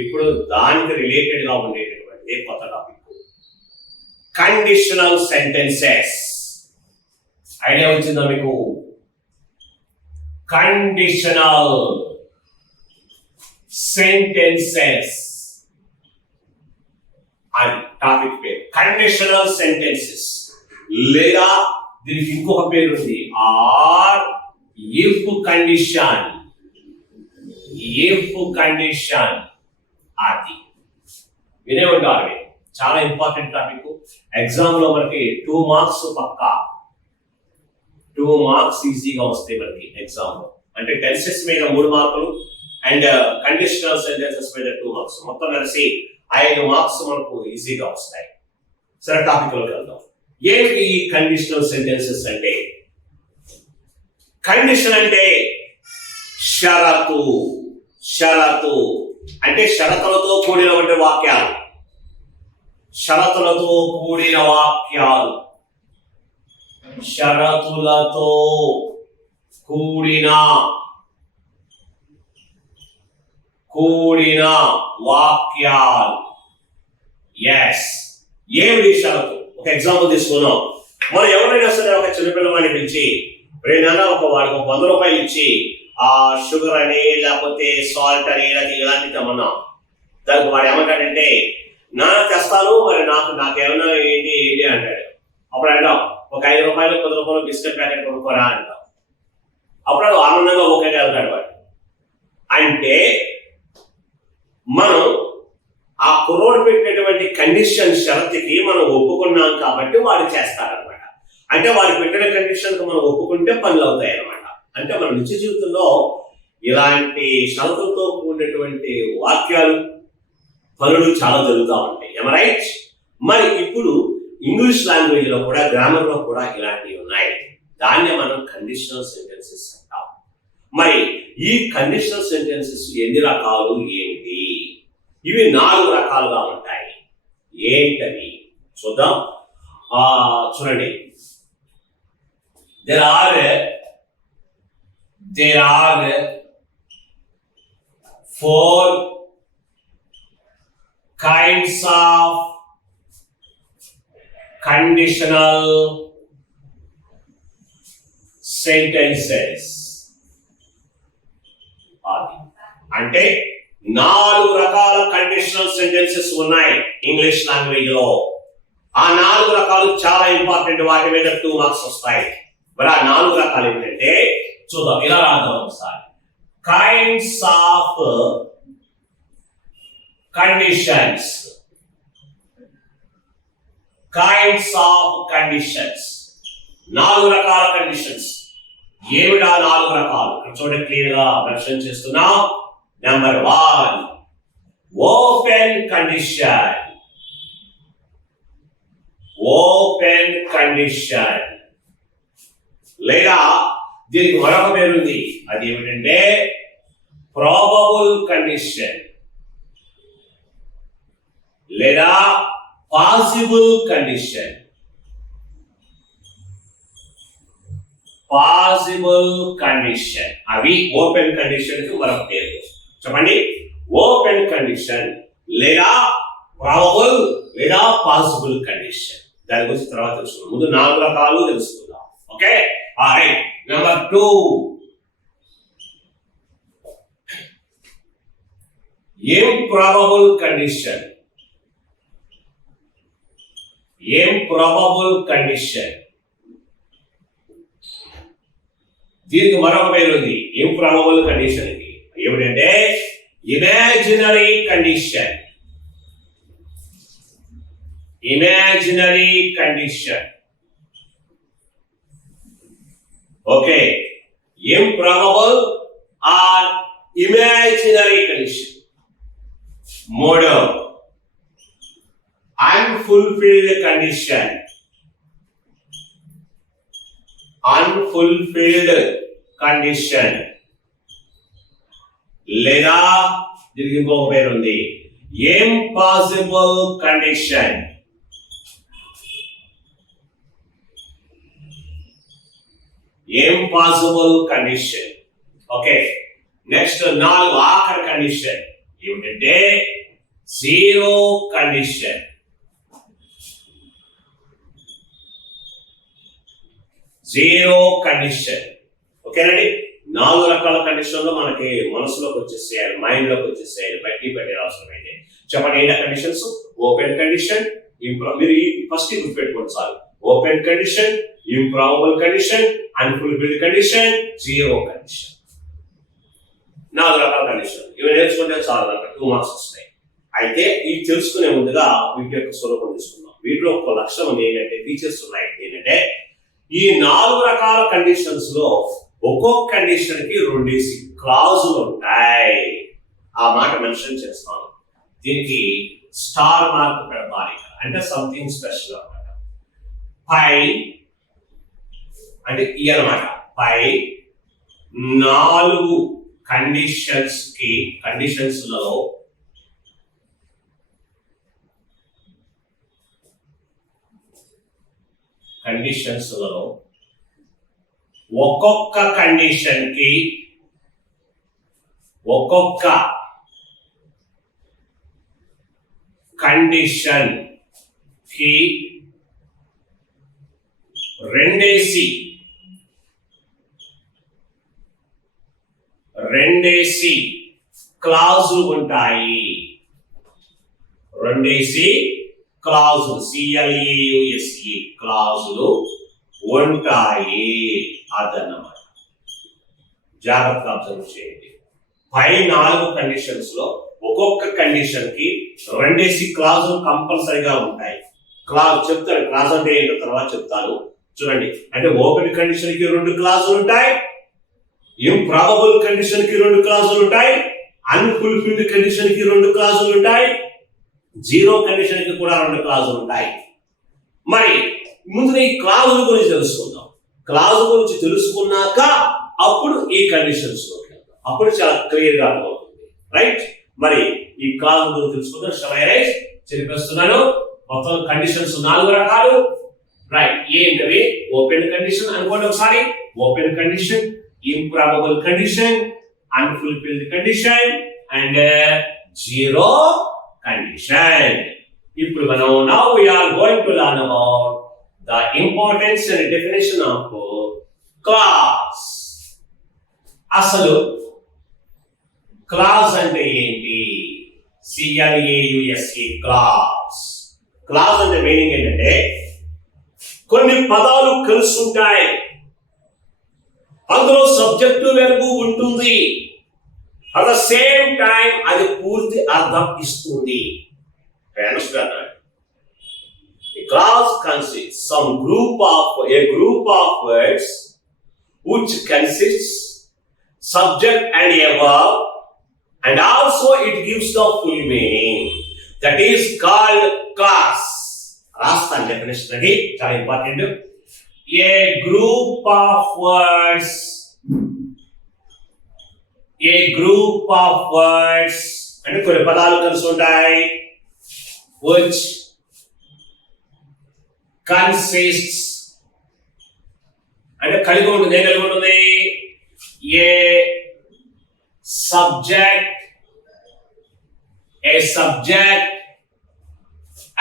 ఇప్పుడు దానికి రిలేటెడ్ గా ఉండేటటువంటి కొత్త టాపిక్ కండిషనల్ సెంటెన్సెస్. ఐడియా వచ్చిందా మీకు? కండిషనల్ సెంటెన్సెస్ అది టాపిక్ పేరు. కండిషనల్ సెంటెన్సెస్ లేదా దీనికి ఇంకొక పేరు ఉంది, or if condition. If condition అది వినే ఉంటారు. చాలా ఇంపార్టెంట్ టాపిక్. ఎగ్జామ్ లో మనకి 2 మార్క్స్ పక్కా, 2 మార్క్స్ ఈజీగా వస్తాయి మనకి ఎగ్జామ్ లో. అంటే టెన్సెస్ మీద 3 మార్కులు అండ్ కండిషనల్ సెంటెన్సెస్ మీద 2 మార్క్స్, మొత్తం కలిసి 5 మార్క్స్ మనకు ఈజీగా వస్తాయి. సరే టాపిక్ లోకి వెళ్దాం. ఏంటి ఈ కండిషనల్ సెంటెన్సెస్ అంటే? కండిషన్ అంటే షరతు. షరతు అంటే షరతులతో కూడినటువంటి వాక్యాలు. షరతులతో కూడిన వాక్యాలు. షరతులతో కూడిన వాక్యాలు. ఎస్, ఏమిటి షరతు? ఒక ఎగ్జాంపుల్ తీసుకున్నాం. మనం ఎవరైనా సరే ఒక చిన్నపిల్లవాడిని పిలిచి నాన్న వాడికి 100 రూపాయలు ఇచ్చి ఆ షుగర్ అని లేకపోతే సాల్ట్ అని ఇలాంటి తెమ్మన్నాం. దానికి వాడు ఏమంటాడంటే నా తెస్తాను, మరి నాకేమన్నా ఏంటి అంటాడు. అప్పుడు అంటాం ఒక 5 రూపాయలు 10 రూపాయలు బిస్కెట్ ప్యాకెట్ కొనుక్కోరా అంటాం. అప్పుడు ఆనందంగా ఒకటే వెళ్తాడు వాడు. అంటే మనం ఆ కుర్రోడు పెట్టినటువంటి కండిషన్ షరతుకి మనం ఒప్పుకున్నాం కాబట్టి వాడు చేస్తాడనమాట. అంటే వాడు పెట్టిన కండిషన్ మనం ఒప్పుకుంటే పనులు అవుతాయి అనమాట. అంటే మన నిత్య జీవితంలో ఇలాంటి షరతులతో కూడినటువంటి వాక్యాలు, పనులు చాలా జరుగుతూ ఉంటాయి. రైట్? మరి ఇప్పుడు ఇంగ్లీష్ లాంగ్వేజ్ లో కూడా, గ్రామర్ లో కూడా ఇలాంటివి ఉన్నాయి. దాన్ని మనం కండిషనల్ సెంటెన్సెస్ అంటాం. మరి ఈ కండిషనల్ సెంటెన్సెస్ ఎన్ని రకాలు ఏంటి? ఇవి 4 రకాలుగా ఉంటాయి. ఏంటవి చూద్దాం. చూడండి, there are 4 kinds of conditional sentences. అంటే 4 రకాల కండిషనల్ సెంటెన్సెస్ ఉన్నాయి ఇంగ్లీష్ లాంగ్వేజ్ లో. ఆ 4 రకాలు చాలా ఇంపార్టెంట్. వాటి మీద 2 మార్క్స్ వస్తాయి. మరి ఆ 4 రకాలు ఏంటంటే చూద్దాం. ఇలా రాద్దాం ఒకసారి. Kinds of conditions. Kinds of conditions. 4 రకాల కండిషన్స్. ఏమిటా 4 రకాలు? చూడండి, క్లియర్ గా మెన్షన్ చేస్తున్నాం. Number 1, open condition. Open condition లేదా దీనికి మరొక పేరు ఉంది. అది ఏమిటంటే ప్రాబబుల్ కండిషన్ లేదా పాసిబుల్ కండిషన్. పాసిబుల్ కండిషన్ అవి ఓపెన్ కండిషన్ కి మరొక పేరు. చెప్పండి, ఓపెన్ కండిషన్ లేదా ప్రాబబుల్ లేదా పాసిబుల్ కండిషన్. దాని గురించి తర్వాత తెలుసుకుందాం. ముందు 4 రకాలు తెలుసుకుందాం. Okay, right. Number 2, improbable condition. Improbable condition దీనికి మరొక పేరు ఉంది. ఇంప్రాబబుల్ కండిషన్ కి ఏమిటంటే imaginary condition. Imaginary condition. Okay, improbable or imaginary condition. 3, unfulfilled condition. Unfulfilled condition లేదా దీనికి ఇంకొక పేరు ఉంది, impossible condition. Impossible condition. Okay, next 4 ఆఖరి కండిషన్ ఏమిటంటే జీరో కండిషన్. Zero condition. ఓకేనండి. 4 రకాల కండిషన్లు మనకి మనసులోకి వచ్చేసాయి, మైండ్ లోకి వచ్చేసాయి. బట్టి పెట్టే అవసరం అయితే చెప్పండి ఏంటి కండిషన్స్? ఓపెన్ కండిషన్, మీరు ఫస్ట్ గుర్తుపెట్టుకోండి చాలు. Open condition, improbable condition, unfulfilled condition, zero condition. 4 రకాల కండిషన్. ఇవి నేర్చుకుంటే చాలు, 2 మార్క్స్ వస్తాయి. అయితే ఇవి తెలుసుకునే ముందుగా వీటి యొక్క స్వరూపం తీసుకుందాం. వీటిలో ఒక లక్షణం ఏంటంటే, ఫీచర్స్ ఉన్నాయి ఏంటంటే, ఈ 4 రకాల కండిషన్స్ లో ఒక్కొక్క కండిషన్ కి 2 క్లాజులు ఉంటాయి. ఆ మాట మెన్షన్ చేస్తాను. దీనికి స్టార్ మార్క్ పెడతాను, అంటే సంథింగ్ స్పెషల్ అన్నమాట. పై అంటే ఈ అన్నమాట. పై 4 కండిషన్స్లలో ఒక్కొక్క కండిషన్ కి 2 క్లాజులు ఉంటాయి. 2 క్లాజులు, CLAUSE క్లాజులు ఉంటాయి. అదన్నమాట. జాగ్రత్తగా అబ్జర్వ్ చేయండి. పై 4 కండిషన్స్ లో ఒక్కొక్క కండిషన్ కి 2 క్లాజులు కంపల్సరీగా ఉంటాయి. క్లాజ్ చెప్తాను, క్లాజ్ అంటే ఏంటో తర్వాత చెప్తాను. చూడండి, అంటే ఓపెన్ కండిషన్ కి 2 క్లాజులు ఉంటాయి, ఇంప్రాబబుల్ కండిషన్ కి 2 క్లాజులు ఉంటాయి, అన్ఫుల్ఫిల్డ్ కండిషన్ కి 2 క్లాజులు ఉంటాయి, జీరో కండిషన్ కి కూడా 2 క్లాజులు ఉంటాయి. మరి ముందుగా ఈ క్లాజుల గురించి తెలుసుకుందాం. క్లాజ్ గురించి తెలుసుకున్నాక అప్పుడు ఈ కండిషన్స్ లోకి వెళ్దాం. అప్పుడు చాలా క్లియర్ గా అర్థమవుతుంది. రైట్. మరి ఈ క్లాజ్ గురించి తెలుసుకుందాం. రైట్ చెప్పేస్తున్నాను. మొత్తం కండిషన్స్ 4 రకాలు. రైట్. ఏంటవి? ఓపెన్ కండిషన్ అనుకోండి ఒకసారి. Open condition, improbable condition, unfulfilled condition and zero condition. ఇప్పుడు మనం now we are going to learn about the importance and definition of clause. అసలు క్లాజ్ అంటే ఏంటి? CLAUSE clause. క్లాజ్ అంటే మీనింగ్ ఏంటంటే, కొన్ని పదాలు కలిసి ఉంటాయి, అందులో సబ్జెక్టు వెర్బు ఉంటుంది, అట్ ద సేమ్ టైం అది పూర్తి అర్థం ఇస్తుంది. A clause consists a group of words which consists subject and a verb, and also it gives the full meaning. That is called clause. Rastan definition agi చాలా important. A group of words అంటే కొన్ని పదాలు కలిసి ఉంటాయి, which consists అంటే కలిగి ఉంటుంది. ఏం కలిగి ఉంటుంది? A subject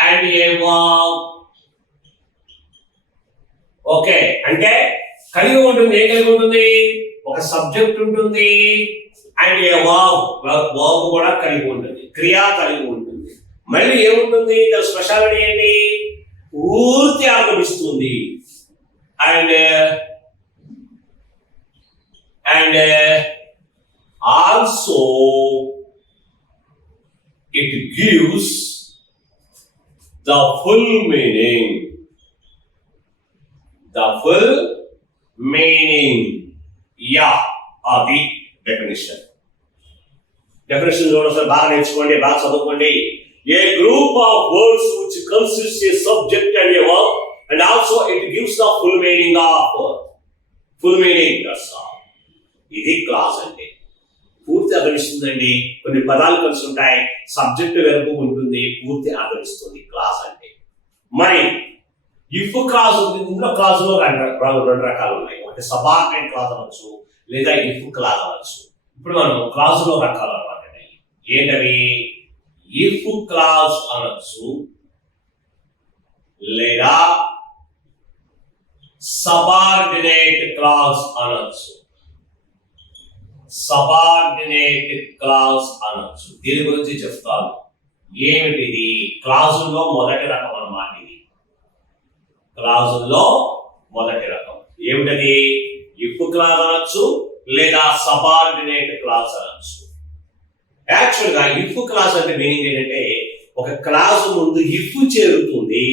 and a verb. Okay, అంటే కలిగి ఉంటుంది. ఏం కలిగి ఉంటుంది? ఒక సబ్జెక్ట్ ఉంటుంది అండ్ ఏ వర్బ్ కూడా కలిగి ఉంటుంది, క్రియ కలిగి ఉంటుంది. మళ్ళీ ఏముంటుంది? దాని స్పెషాలిటీ ఏంటి? పూర్తి ఆగమిస్తుంది. And also it gives the full meaning. Yeah, అది డెఫినేషన్. చూడండి సార్, బాగా నేర్చుకోండి, బాగా చదువుకోండి. A group of words which consists a subject and a verb, and also it gives the full meaning. That's all. ఇది క్లాజ్ అంటే. పూర్తి ఆదరిస్తుందండి. కొన్ని పదాలు కలిసి ఉంటాయి, సబ్జెక్ట్ వెర్బ్ ఉంటుంది, పూర్తి ఆదరిస్తుంది క్లాజ్ అంటే. మరి ఇఫ్ క్లాజ్ ఉంది. ఇందులో క్లాజ్ లో 2 రకాలు ఉన్నాయి. ఒకటి సబార్డినేట్ క్లాజ్ అవ్వచ్చు, లేదా ఇఫ్ క్లాజ్ అవ్వచ్చు. ఇప్పుడు మనం క్లాజ్ లో రకాలు అన్నమాట. ఏంటవి? ఇఫ్ క్లాజ్ అనొచ్చు, లేదా సబార్డినేట్ క్లాజ్ అనొచ్చు. సబార్డినేట్ క్లాజ్ అనొచ్చు. దీని గురించి చెప్తాను. ఏమిటిది? క్లాజుల్లో మొదటి రకం అన్నమాట ఇది. క్లాజుల్లో మొదటి రకం ఏమిటది? ఇఫ్ క్లాజ్ అనొచ్చు, లేదా సబార్డినేట్ క్లాజ్ అనొచ్చు. యాక్చువల్ గా ఇఫ్ క్లాజ్ అంటే మీనింగ్ ఏంటంటే, ఒక క్లాజ్ ముందు ఇఫ్ చేరుతుంది.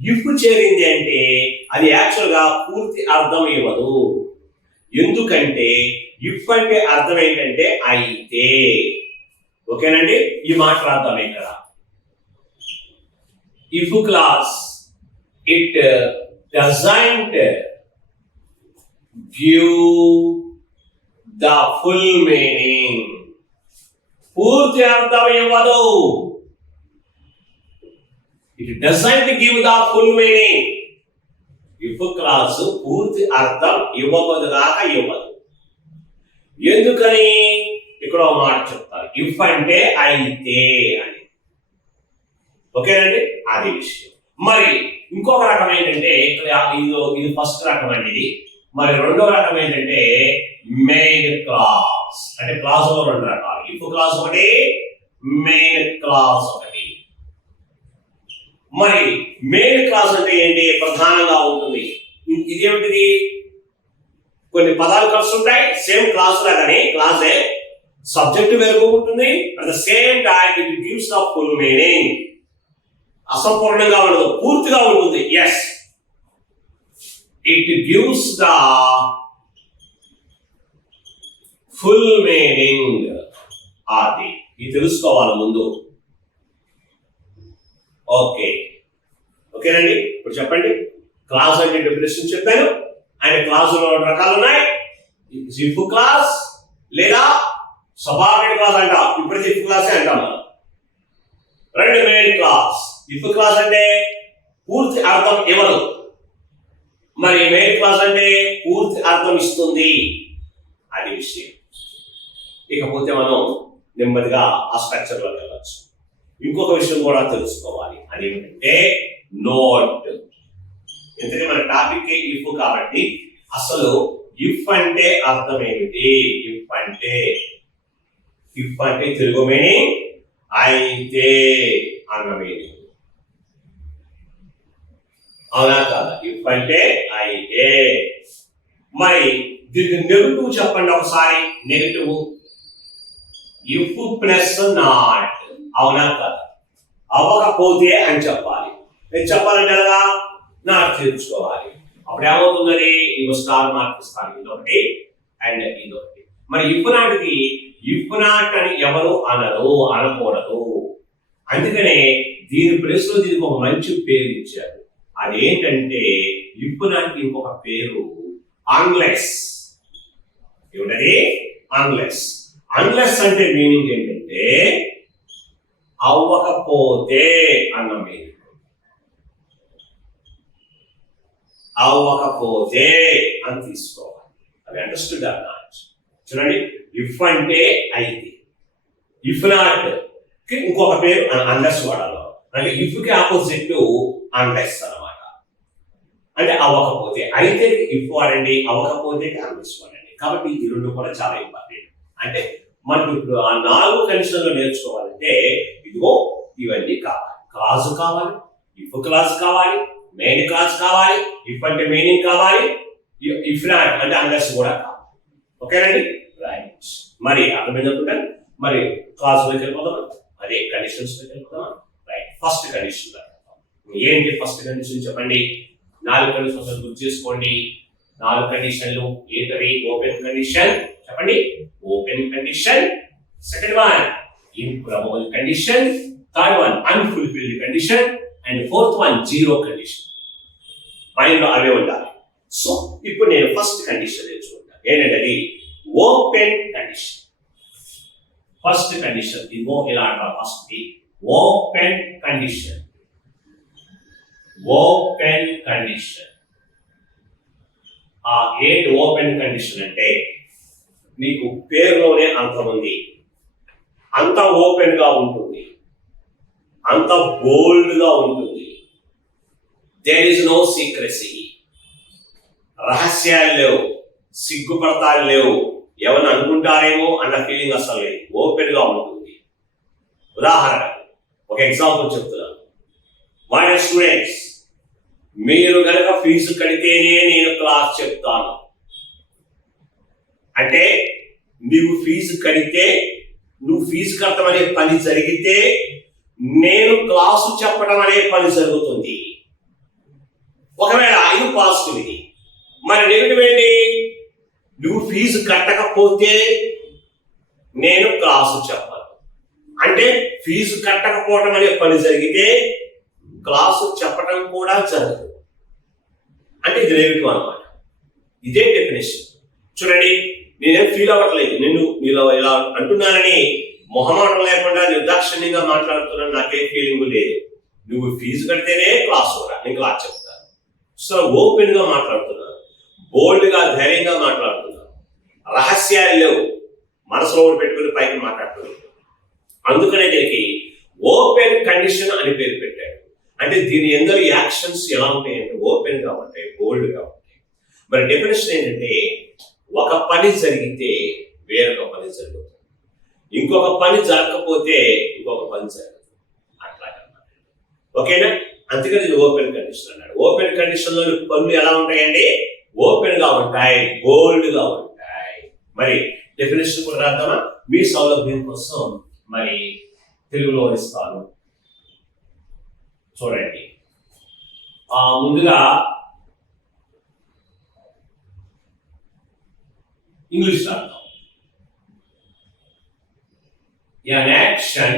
ఇఫ్ చేరింది అంటే అది యాక్చువల్ గా పూర్తి అర్థం ఇవ్వదు. ఎందుకంటే ఇఫ్ అంటే అర్థం ఏంటంటే అయితే. ఓకేనండి, ఈ మాట రాద్దాం ఇక్కడ. If clause it doesn't give the full meaning. పూర్తి అర్థం ఇవ్వదు. It doesn't give the full meaning. If clause పూర్తి అర్థం ఇవ్వబోదుగాక ఇవ్వదు. ఎందుకని? ఇక్కడ ఒక మాట చెప్తారు. ఇఫ్ అంటే అయితే అని. ఓకేనండి, అది విషయం. మరి ఇంకొక రకం ఏంటంటే, ఇది ఫస్ట్ రకం అండి. మరి రెండో రకం ఏంటంటే మెయిన్ క్లాజ్. అంటే క్లాజ్ లో రెండు రకాలు. ఇఫ్ క్లాజ్ ఒకటి, మెయిన్ క్లాజ్ ఒకటి. మరి మెయిన్ క్లాజ్ అంటే ఏంటి? ప్రధానంగా ఉంటుంది. ఇదేమిటిది? కొన్ని పదాలు కలిసి ఉంటాయి, సేమ్ క్లాస్ లాగానే. క్లాసే సబ్జెక్ట్ వేరుగా ఉంటుంది. At the same time it gives the full meaning. అసంపూర్ణంగా ఉండదు, పూర్తిగా ఉంటుంది. Yes, it gives the full meaning. అది ఇది తెలుసుకోవాలి ముందు. ఓకేనండి, ఇప్పుడు చెప్పండి. క్లాస్ అంటే డెఫినేషన్ చెప్పాను. అండ్ క్లాసులో రకాలు ఉన్నాయి. ఇఫ్ క్లాస్ లేదా సబార్డినేట్ క్లాస్ అంటాం. ఇప్పుడైతే ఇఫ్ క్లాసే అంటాం మనం. రెండు మెయిన్ క్లాస్. ఇఫ్ క్లాస్ అంటే పూర్తి అర్థం ఇవ్వదు, మరి మెయిన్ క్లాస్ అంటే పూర్తి అర్థం ఇస్తుంది. అది విషయం. ఇకపోతే మనం నెమ్మదిగా ఆ స్ట్రక్చర్ లోకి వెళ్ళచ్చు. ఇంకొక విషయం కూడా తెలుసుకోవాలి. అదేంటంటే నోట్. ఎందుకంటే మన టాపిక్ ఇఫ్ కాబట్టి అసలు ఇఫ్ అంటే అర్థం ఏమిటి? ఇఫ్ అంటే తెలుగు మీనింగ్ అయితే అన్న మీనింగ్. అవునా కాదా? ఇఫ్ అంటే అయితే. మరి దీనికి నెగటివ్ చెప్పండి ఒకసారి. Negative if plus not. అవునా కాదా? అవ్వకపోతే అని చెప్పాలి. చెప్పాలంటే ఎలాగా? నాట్ చేర్చుకోవాలి. అప్పుడు ఏమవుతుందని? ఇదో స్టార్ మార్క్ ఇస్తాను. ఇదొకటి అండ్ ఇదొకటి. మరి ఇఫ్ నాట్కి ఇఫ్ నాట్ అని ఎవరు అనరు, అనకూడదు. అందుకనే దీని ప్లేస్ లో దీనికి ఒక మంచి పేరు ఇచ్చారు. అదేంటంటే ఇఫ్ నాట్కి ఇంకొక పేరు అన్లెస్. ఏమిటది? అన్లెస్. అన్లెస్ అంటే మీనింగ్ ఏంటంటే అవ్వకపోతే అన్న మీనింగ్. అవ్వకపోతే అని తీసుకోవాలి. అది అండర్స్టూడ్ అన్నమాట. చూడండి, ఇఫ్ అంటే అయితే, ఇఫ్ నాట్ కి ఇంకొక పేరు అన్లెస్ వాడాలి. అంటే ఇఫ్ కి ఆపోజిట్ అన్లెస్ అన్నమాట. అంటే అవ్వకపోతే. అయితే ఇఫ్ వాడండి, అవ్వకపోతే అన్లెస్ వాడండి. కాబట్టి ఈ రెండు కూడా చాలా ఇంపార్టెంట్. అంటే మనకు ఇప్పుడు ఆ 4 కండిషన్లు నేర్చుకోవాలంటే ఇదిగో ఇవన్నీ కావాలి. క్లాజ్ కావాలి, ఇఫ్ క్లాజ్ కావాలి, మెయిన్ క్లాజ్ కావాలి, ఇఫ్ అంటే మీనింగ్ కావాలి, ఇఫ్ నాట్ అంటే అన్లెస్ కూడా కావాలి. ఓకేనండి, రైట్. మరి అర్థమైందనుకుంటాను. మరి క్లాజ్ లోకి వెళ్ళిపోతామా? అదే కండిషన్స్ లోకి వెళ్ళిపోతామా? రైట్. ఫస్ట్ కండిషన్ ఏంటి? ఫస్ట్ కండిషన్ చెప్పండి. 4 కండిషన్స్ గుర్తు చేసుకోండి. 4 కండిషన్లు ఏంటవి? ఓపెన్ కండిషన్ చెప్పండి. Open condition. Second one improbable condition. Third one unfulfilled condition. And fourth one zero condition. Mind లో అవే ఉండాలి. సో ఇప్పుడు నేను ఫస్ట్ కండిషన్ నేర్చుకుంటాను. ఏంటంటే అది ఓపెన్ కండిషన్. ఫస్ట్ కండిషన్ ఇదిగో ఇలా అంటారు. First open condition. Open condition. ఏంటి ఓపెన్ కండిషన్ అంటే నీకు పేరులోనే అర్థం ఉంది. అంత ఓపెన్ గా ఉంటుంది, అంత బోల్డ్ గా ఉంటుంది. There is no secrecy. రహస్యాలు లేవు, సిగ్గుపడతాలు లేవు, ఎవరిని అనుకుంటారేమో అన్న ఫీలింగ్ అసలు లేదు. ఓపెన్ గా ఉంటుంది. ఉదాహరణ ఒక ఎగ్జాంపుల్ చెప్తున్నాను. మై డియర్ స్టూడెంట్స్, మీరు కనుక ఫీజు కడితేనే నేను క్లాస్ చెప్తాను అంటే, నువ్వు ఫీజు కడితే, నువ్వు ఫీజు కట్టడం అనే పని జరిగితే నేను క్లాసు చెప్పడం అనే పని జరుగుతుంది. ఒకవేళ ఇది పాజిటివ్. ఇది మరి నెగిటివ్ ఏంటి? నువ్వు ఫీజు కట్టకపోతే నేను క్లాసు చెప్పను అంటే, ఫీజు కట్టకపోవడం అనే పని జరిగితే క్లాసు చెప్పడం కూడా జరగదు. అంటే ఇది నెగిటివ్ అన్నమాట. ఇదే డెఫినేషన్. చూడండి, నేనేం ఫీల్ అవ్వట్లేదు, నేను నీలో ఇలా అంటున్నానని మొహమాటం లేకుండా నిర్దాక్షిణ్యంగా మాట్లాడుతున్నాను, నాకే ఫీలింగ్ లేదు. నువ్వు ఫీజు కడితేనే క్లాస్ రా, నేను క్లాస్ చెప్తాను. సో ఓపెన్ గా మాట్లాడుతున్నాను, బోల్డ్ గా ధైర్యంగా మాట్లాడుతున్నాను. రహస్యాలు లేవు, మనసులో పెట్టుకుని పైకి మాట్లాడుతున్నాను. అందుకనే దీనికి ఓపెన్ కండిషన్ అని పేరు పెట్టాడు. అంటే దీని ఎందరో యాక్షన్స్ ఎలా ఉంటాయంటే ఓపెన్ గా ఉంటాయి, బోల్డ్ గా ఉంటాయి. మరి డెఫినేషన్ ఏంటంటే, ఒక పని జరిగితే వేరొక పని జరుగుతుంది, ఇంకొక పని జరగకపోతే ఇంకొక పని జరగదు. అట్లాగన్నమాట. ఓకేనా? అందుకని ఇది ఓపెన్ కండిషన్ అన్నాడు. ఓపెన్ కండిషన్ లో పనులు ఎలా ఉంటాయండి? ఓపెన్ గా ఉంటాయి, బోల్డ్ గా ఉంటాయి. మరి డెఫినేషన్ కూడా రాద్దామా? మీ సౌలభ్యం కోసం మరి తెలుగులో ఇస్తాను. చూడండి, ముందుగా ఇంగ్లీష్ రాద్దాం. An action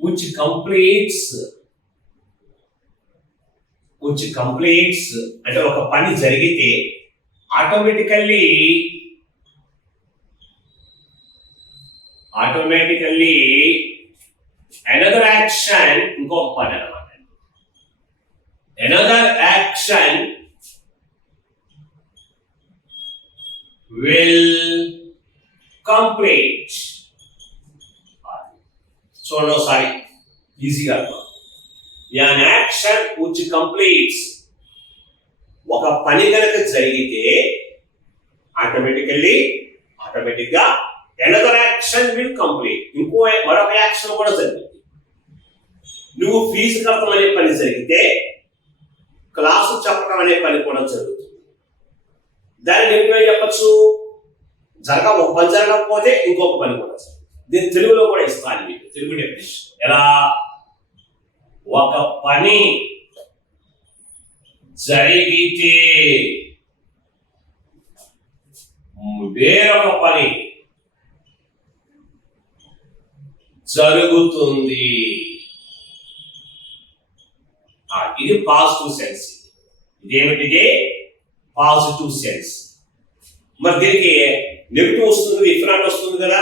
which completes అంటే ఒక పని జరిగితే ఆటోమేటికల్లీ another action, ఇంకొక పని అన్నమాట. Another action will complete. చూడండి ఒకసారి ఈజీగా. An action which completes, ఒక పని కనుక జరిగితే ఆటోమేటిక్గా another action will complete, మరొక యాక్షన్ కూడా జరుగుతుంది. నువ్వు ఫీజు కట్టడం అనే పని జరిగితే క్లాసు చెప్పడం అనే పని కూడా జరుగుతుంది. దాన్ని ఏమైనా చెప్పచ్చు, ఒక పని జరగకపోతే ఇంకొక పని కూడా జరుగుతుంది. దీన్ని తెలుగులో కూడా ఇస్తాను మీకు, తెలుగు డెఫినేషన్. ఎలా? ఒక పని జరిగితే వేరొక పని జరుగుతుంది. ఇది పాజిటివ్ సెన్స్. ఇదేమిటిది? Positive sense. మరి దీనికి నెగిటివ్ వస్తుంది, ఇఫ్రాట్ వస్తుంది కదా,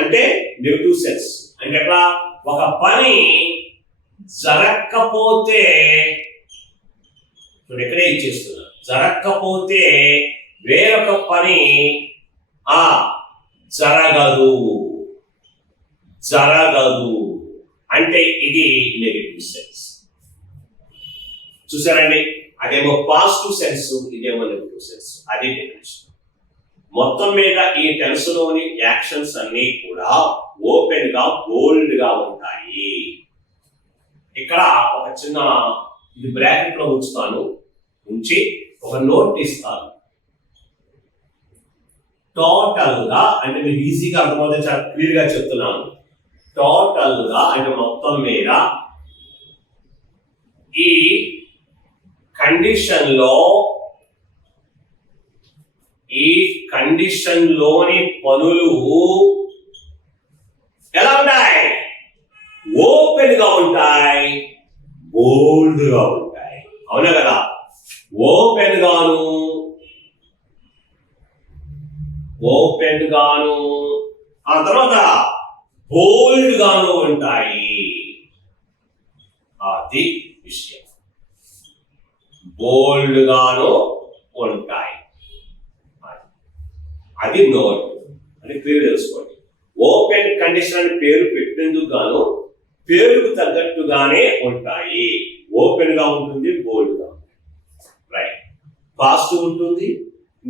అంటే నెగిటివ్ సెన్స్. అంటే ఎట్లా? ఒక పని జరగకపోతే, ఇక్కడే ఇచ్చేస్తున్నా, జరగకపోతే వేరొక పని జరగదు అంటే ఇది నెగిటివ్ సెన్స్. చూసారండి, అదేమో పాజిటివ్ సెన్స్, ఇదేమో నెగిటివ్ సెన్స్. అదే డెఫినేషన్. మొత్తం మీద ఈ టెన్స్ లోని యాక్షన్స్ అన్ని కూడా ఓపెన్ గా, బోల్డ్ గా ఉంటాయి. ఇక్కడ ఒక చిన్న ఇది బ్రాకెట్ లో ఉంచి ఒక నోట్ ఇస్తాను. టోటల్ గా, అంటే మీకు ఈజీగా అర్థమవుతుంది, చాలా క్లియర్ గా చెప్తున్నాను. టోటల్ గా అంటే మొత్తం మీద ఈ కండిషన్ లోని పనులు ఎలా ఉంటాయి? ఓపెన్ గా ఉంటాయి, బోల్డ్ గా ఉంటాయి. అవునా కదా? ఓపెన్ గాను ఆ తర్వాత బోల్డ్ గాను ఉంటాయి. అది విషయం. బోల్డ్ గాను అది నోట్ అని పేరు తెలుసుకోండి. ఓపెన్ కండిషన్ అని పేరు పెట్టేందుకు గాను పేరుకు తగ్గట్టుగానే ఉంటాయి. ఓపెన్ గా ఉంటుంది, బోల్డ్ గా ఉంటుంది, రైట్. పాజిటివ్ ఉంటుంది,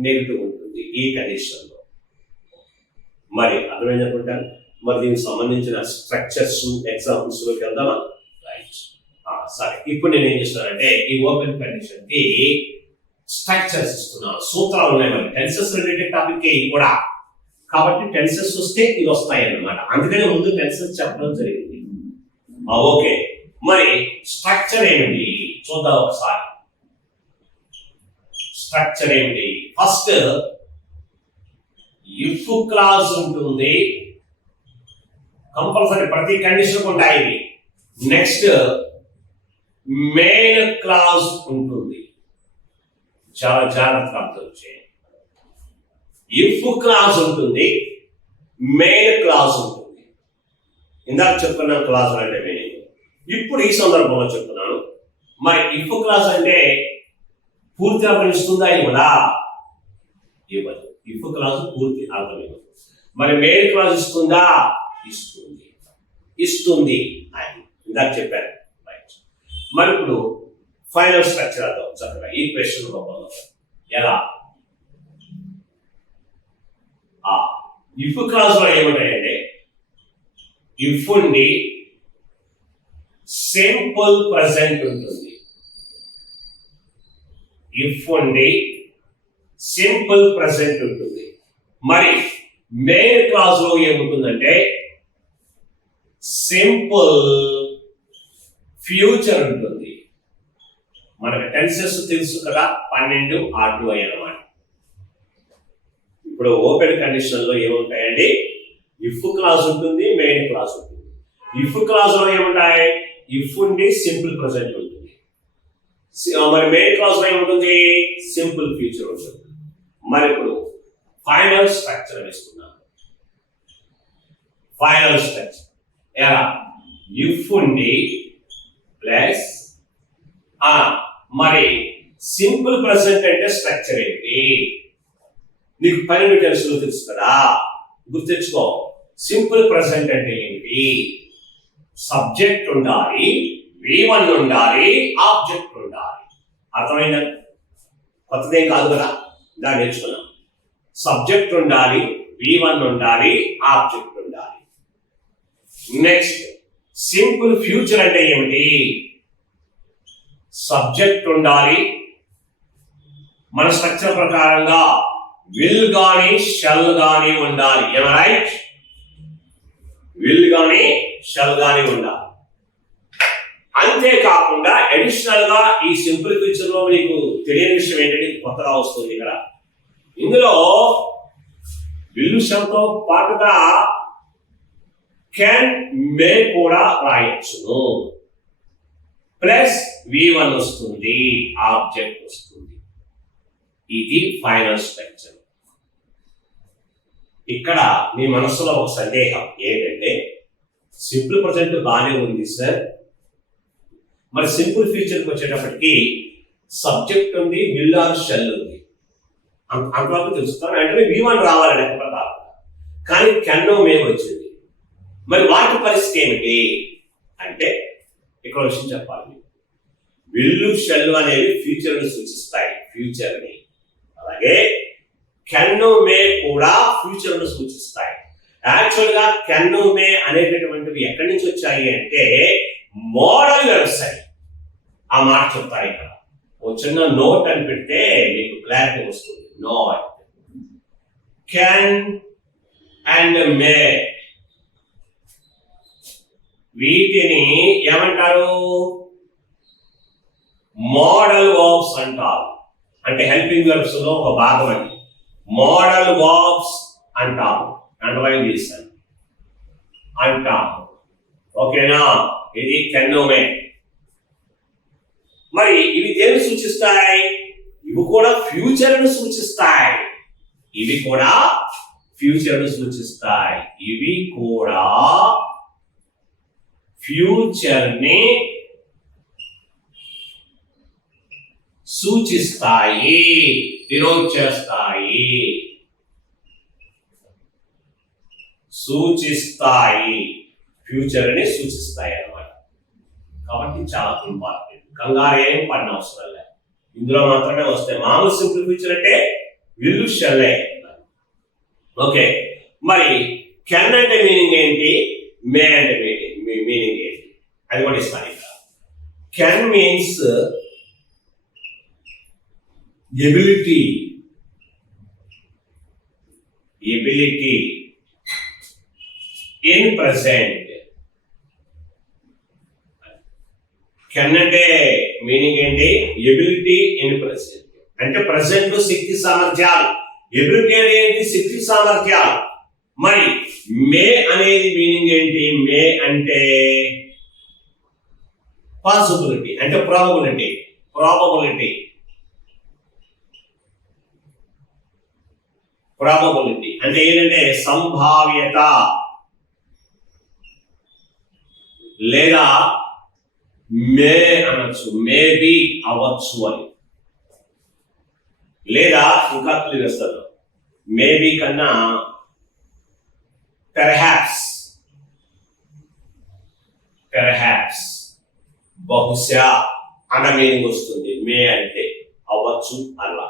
నెగిటివ్ ఉంటుంది ఈ కండిషన్ లో. మరి అర్థమైంది అనుకుంటాను. మరి దీనికి సంబంధించిన స్ట్రక్చర్స్ ఎగ్జాంపుల్స్ లోకి వెళ్దామా? రైట్. సరే, ఇప్పుడు నేను ఏం చేస్తున్నానంటే ఈ ఓపెన్ కండిషన్ కి స్ట్రక్చర్స్ ఇస్తున్నాను, సూత్రాలు ఉన్నాయి. మరి టెన్సెస్ రిలేటెడ్ టాపిక్ ఇది కూడా, కాబట్టి టెన్సెస్ వస్తే ఇది వస్తాయి అన్నమాట. అందుకనే ముందు టెన్సెస్ చెప్పడం జరిగింది. ఓకే, మరి స్ట్రక్చర్ ఏమిటి చూద్దాం ఒకసారి. స్ట్రక్చర్ ఏమిటి? ఫస్ట్ ఇఫ్ క్లాజ్ ఉంటుంది, కంపల్సరీ ప్రతి కండిషన్ ఉంటాయి ఇవి. నెక్స్ట్ మెయిన్ క్లాజ్ ఉంటుంది, చాలా జాగ్రత్తగా అబ్జర్వ్ చేయండి. ఇఫ్ క్లాజ్ ఉంటుంది, మెయిన్ క్లాజ్ ఉంటుంది. ఇందాక చెప్పుకున్న క్లాజ్ అంటే మీనింగ్, ఇప్పుడు ఈ సందర్భంలో చెప్తున్నాను. మరి ఇఫ్ క్లాజ్ అంటే పూర్తి అర్థం ఇస్తుందా? ఇవ్వదా? ఇవ్వదు. ఇఫ్ క్లాజ్ పూర్తి అర్థం ఇవ్వదు. మరి మెయిన్ క్లాజ్ ఇస్తుందా? ఇస్తుంది. ఇస్తుంది అని ఇందాక చెప్పాను. రైట్. మరి ఇప్పుడు ఫైనల్ స్ట్రక్చర్ అర్థం చక్కగా ఈ క్వశ్చన్ రూపంలో ఎలా? ఇఫ్ క్లాజ్ లో ఏముంటాయంటే ఇఫ్ ఉండి సింపుల్ ప్రెసెంట్ ఉంటుంది. ఇఫ్ ఉండి సింపుల్ ప్రెసెంట్ ఉంటుంది. మరి మెయిన్ క్లాజ్ లో ఏముంటుందంటే సింపుల్ ఫ్యూచర్ ఉంటుంది. మనకు టెన్సెస్ తెలుసు కదా, 12 R2I అన్నమాట. ఇప్పుడు ఓపెన్ కండిషన్ లో ఏముంటాయండి? ఇఫ్ క్లాజ్ ఉంటుంది, మెయిన్ క్లాజ్ ఉంటుంది. ఇఫ్ క్లాజ్ లో ఏముంటాయి? ఇఫ్ ఉండి సింపుల్ ప్రెసెంట్ ఉంటుంది. మరి మెయిన్ క్లాజ్ లో ఏముంటుంది? సింపుల్ ఫ్యూచర్ ఉంటుంది. మరి ఇప్పుడు ఫైనల్ స్ట్రక్చర్ వేసుకున్నాం. ఫైనల్ స్ట్రక్చర్ ఎలా? ఇఫ్ ఉండి ప్లస్ మరి సింపుల్ ప్రెసెంట్ అంటే స్ట్రక్చర్ ఏంటి? నీకు 12 టెన్స్లు తెలుసు కదా, గుర్తించుకో. సింపుల్ ప్రెసెంట్ అంటే ఏంటి? సబ్జెక్ట్ ఉండాలి, V1 ఉండాలి, ఆబ్జెక్ట్ ఉండాలి. అర్థమైందా? కొత్తదేం కాదు కదా, దాన్ని నేర్చుకున్నాం. సబ్జెక్ట్ ఉండాలి, V1 ఉండాలి, ఆబ్జెక్ట్ ఉండాలి. నెక్స్ట్ సింపుల్ ఫ్యూచర్ అంటే ఏమిటి? సబ్జెక్ట్ ఉండాలి, మన స్ట్రక్చర్ ప్రకారంగా విల్ గాని షల్ గాని ఉండాలి. రైట్? విల్ గాని షల్ గాని ఉండాలి. అంతేకాకుండా అడిషనల్ గా ఈ సింపుల్ ఫ్యూచర్ లో మీకు తెలియని విషయం ఏంటంటే కొత్తగా వస్తుంది ఇక్కడ. ఇందులో విల్ షల్తో పాటుగా కెన్ మే కూడా రాయొచ్చును. ప్లస్ V1 వస్తుంది, ఆబ్జెక్ట్ వస్తుంది. ఇది ఫైనల్ స్ట్రక్చర్. ఇక్కడ మీ మనసులో ఒక సందేహం ఏంటంటే సింపుల్ ప్రెసెంట్ బాగానే ఉంది సార్, మరి సింపుల్ ఫ్యూచర్కి వచ్చేటప్పటికి సబ్జెక్ట్ ఉంది, విల్ ఆర్ షెల్ ఉంది. అంతవరకు తెలుస్తాను అంటే V1 రావాలి లెక్క ప్రకారం. కానీ కెన్నో మే వచ్చింది. మరి వాటి పరిస్థితి ఏమిటి అంటే ఇక్కడ విషయం చెప్పాలి. విల్లు షెల్ అనేవి ఫ్యూచర్ ని సూచిస్తాయి, ఫ్యూచర్ ని. అలాగే కెన్నో మే కూడా ఫ్యూచర్ ను సూచిస్తాయి. యాక్చువల్ గా కెన్నో మే అనేటటువంటివి ఎక్కడి నుంచి వచ్చాయి అంటే మోడల్ వ్యవసాయం ఆ మాట చెప్తారు. ఇక్కడ ఒక చిన్న నోట్ అని పెడితే మీకు క్లారిటీ వస్తుంది. నోట్ కెన్ అండ్ మే, వీటిని ఏమంటారు? మోడల్ వర్బ్స్ అంటారు. అంటే హెల్పింగ్ వర్బ్స్ లో ఒక భాగం అండి. మోడల్ వర్బ్స్ అంటాము, అండర్లైన్ చేశాను, అంటాము. ఓకేనా? ఇది కెన్నోమే. మరి ఇవి దేన్ని సూచిస్తాయి? ఇవి కూడా ఫ్యూచర్ ను సూచిస్తాయి. ఇవి కూడా ఫ్యూచర్ ను సూచిస్తాయి. ఇవి కూడా ఫ్యూచర్ ని సూచిస్తాయి, డినోట్ చేస్తాయి. సూచిస్తాయి, ఫ్యూచర్ ని సూచిస్తాయి అన్నమాట. కాబట్టి చాలా ఇంపార్టెంట్. కంగారు ఏం పడిన అవసరం లేదు, ఇందులో మాత్రమే వస్తాయి. మామూలు సింపుల్ ఫ్యూచర్ అంటే విల్లు షెల్. ఓకే, మరి కెన్ అంటే మీనింగ్ ఏంటి, మే అంటే మీనింగ్ ఏంటి అది కూడా ఇస్తాను. ఇక్కడ can means ability in present. Can అంటే మీనింగ్ ఏంటి, ఎబిలిటీ ఇన్ ప్రెసెంట్ అంటే ప్రెసెంట్ లో శక్తి సామర్థ్యాలు. ఎబిలిటీ అనేది శక్తి సామర్థ్యాలు. మరి మే అనేది మీనింగ్ ఏంటి, మే అంటే పాసిబిలిటీ అంటే ప్రాబబిలిటీ. అంటే ఏంటంటే సంభావ్యత లేదా మే అనొచ్చు, మేబీ అవ్వచ్చు అని. లేదా ఇంకా క్లియర్ చేస్తారు, మేబీ కన్నా పెర్హాప్స్ బహుశా అన్న మీనింగ్ వస్తుంది. మే అంటే అవ్వచ్చు అలా.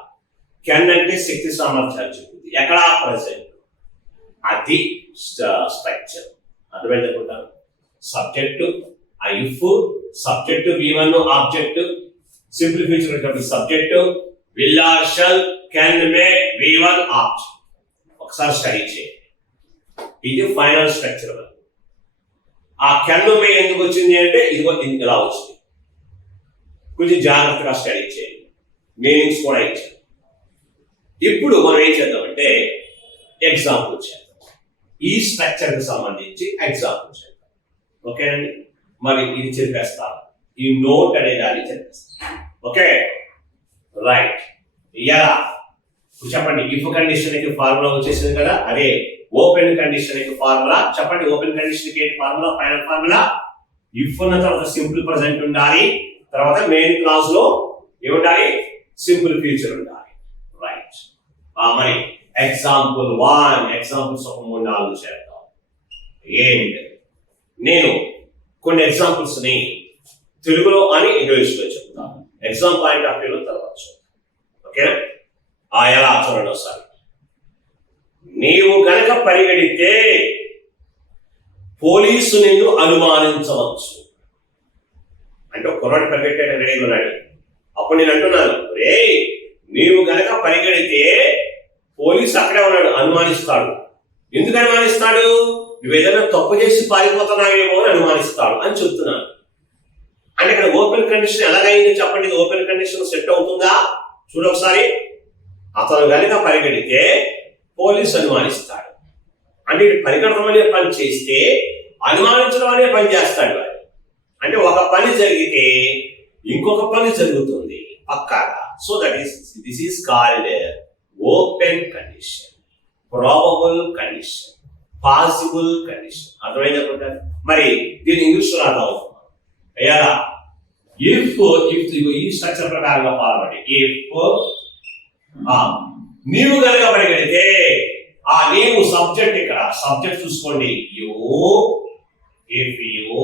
కెన్ అంటే శక్తి సామర్థ్యాలు చెప్తుంది. ఎక్కడ, ప్రెసెంట్. అది స్ట్రక్చర్. అర్థమైందనుకుంటాను. Subject if, subject V1, object simple future subject will or shall can may V1 object. ఒకసారి స్టడీ చేయండి. ఇది ఫైనల్ స్ట్రక్చర్. ఆ కెన్ మే ఎందుకు వచ్చింది అంటే ఇదిగో ఇలా వచ్చింది. కొంచెం జాగ్రత్తగా స్టడీ చేయండి, మీనింగ్స్ కూడా ఇచ్చారు. ఇప్పుడు మనం ఏం చేద్దామంటే ఎగ్జాంపుల్ చేద్దాం. ఈ స్ట్రక్చర్ కి సంబంధించి ఎగ్జాంపుల్ చేద్దాం. ఓకేనండి, మరి ఇది చెప్పేస్తాను. ఈ నోట్ అనే దాన్ని చెప్పేస్తాను. Okay, right. ఎలా చెప్పండి. ఇఫ్ కండిషన్ కి ఫార్ములా వచ్చేసింది కదా, అదే ఓపెన్ కండిషన్ కి ఫార్ములా చెప్పండి. ఓపెన్ కండిషన్ కి ఏంటి ఫార్ములా, ఫైనల్ ఫార్ములా. ఇఫ్ ఉన్న తర్వాత సింపుల్ ప్రెసెంట్ ఉండాలి, తర్వాత మెయిన్ క్లాస్ లో ఏముండాలి, సింపుల్ ఫ్యూచర్ ఉండాలి. రైట్. మరి ఎగ్జాంపుల్ 1, ఎగ్జాంపుల్స్ ఒక 3-4 చేద్దాం. ఏంటి, నేను కొన్ని ఎగ్జాంపుల్స్ ని తెలుగులో అని ఇంగ్లీష్ లో చెప్తాను. ఎగ్జామ్ పాయింట్ ఆఫ్ వ్యూలో తర్వాత. ఓకేనా, ఎలా చూడండి ఒకసారి. నీవు గనక పరిగెడితే పోలీసు నిన్ను అనుమానించవచ్చు. అంటే ఒక కుర్రాడు పరిగెట్టాడు, రెడీగా ఉన్నాడు. అప్పుడు నేను అంటున్నాను, రే నీవు గనక పరిగెడితే పోలీసు అక్కడే ఉన్నాడు, అనుమానిస్తాడు. ఎందుకు అనుమానిస్తాడు, నువ్వు ఏదైనా తప్పు చేసి పారిపోతున్నావేమో అని అనుమానిస్తాడు అని చెప్తున్నాను. అంటే ఇక్కడ ఓపెన్ కండిషన్ ఎలాగైంది చెప్పండి. ఓపెన్ కండిషన్ సెట్ అవుతుందా చూడు ఒకసారి. అతను కనుక పరిగెడితే పోలీసు అనుమానిస్తాడు. అంటే ఇది పరిగెడడం అనే పని చేస్తే అనుమానించడం అనే పని చేస్తాడు. అంటే ఒక పని జరిగితే ఇంకొక పని జరుగుతుంది పక్కాగా. So that is this is called open condition, probable condition, possible condition. అర్థమైందా? మరి దీని ఇంగ్లీష్ లో రాద్దాం. అయ్యారా, ఇఫ్ ఈ స్ట్రక్చర్ ప్రకారంగా ఫార్వర్డ్. ఇఫ్ నీవు కనుక పరిగెడితే, ఆ నీవు సబ్జెక్ట్, ఇక్కడ సబ్జెక్ట్ చూసుకోండి, యు. ఇఫ్ యు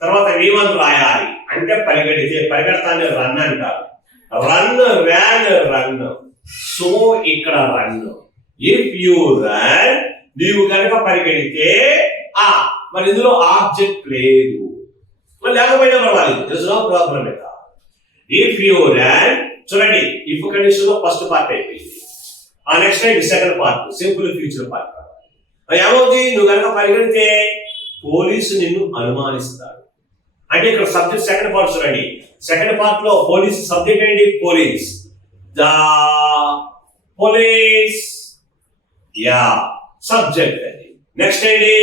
తర్వాత V1 రాయాలి. అంటే పరిగెడితే, పరిగెడతాన్ని రన్ అంటారు. Run, ran, run. సో ఇక్కడ రన్. ఇఫ్ యు రన్, నీవు కనుక పరిగెడితే, మరి ఇందులో ఆబ్జెక్ట్ లేదు, మరి లేకపోయినా పర్వాలేదు, this no problem. If you run చూడండి, ఇఫ్ కండిషన్ లో ఫస్ట్ పార్ట్ అయిపోయింది. నెక్స్ట్ అయితే second part, simple future part. ఏమవుతుంది, నువ్వు కనుక పరిగెడితే పోలీసు నిన్ను అనుమానిస్తాడు. అంటే ఇక్కడ సబ్జెక్ట్ సెకండ్ పార్ట్ చూడండి. సెకండ్ పార్ట్ లో పోలీస్ సబ్జెక్ట్ ఏంటి, police. The police, yeah subject అది. నెక్స్ట్ ఏంటి,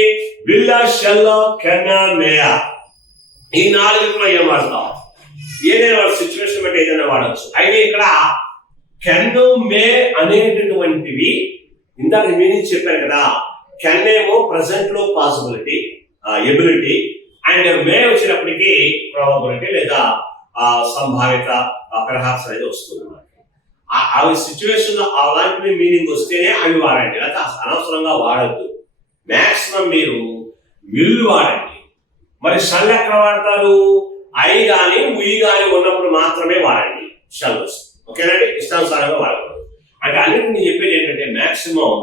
విల్, షెల్, కెన్, మే. ఈ 4 ఏం వాడతాం, ఏదైనా సిచ్యువేషన్ బట్టి ఏదైనా వాడచ్చు. అయితే ఇక్కడ కెన్, మే అనేటటువంటివి ఇందాక మీనింగ్ చెప్పాను కదా. కెన్ ఏమో ప్రెసెంట్ లో పాసిబిలిటీ, ఎబిలిటీ, అండ్ మే వచ్చినప్పటికీ ప్రాబబిలిటీ లేదా సంభావ్యత, పెర్హాప్స్ అనేది వస్తుంది. అవి సిచ్యువేషన్ లో అలాంటివి మీనింగ్ వస్తేనే అవి వాడండి, లేకపోతే అనవసరంగా వాడద్దు. మాక్సిమం మీరు విల్ వాడండి. మరి షల్ ఎక్కడ వాడతారు? ఐ గాని ఉయ్ గాని ఉన్నప్పుడు మాత్రమే వాడండి షల్ వస్తుంది. ఓకేనండి, ఇష్టానుసారంగా వాడకూడదు. అంటే అన్నిటి నేను చెప్పేది ఏంటంటే మాక్సిమం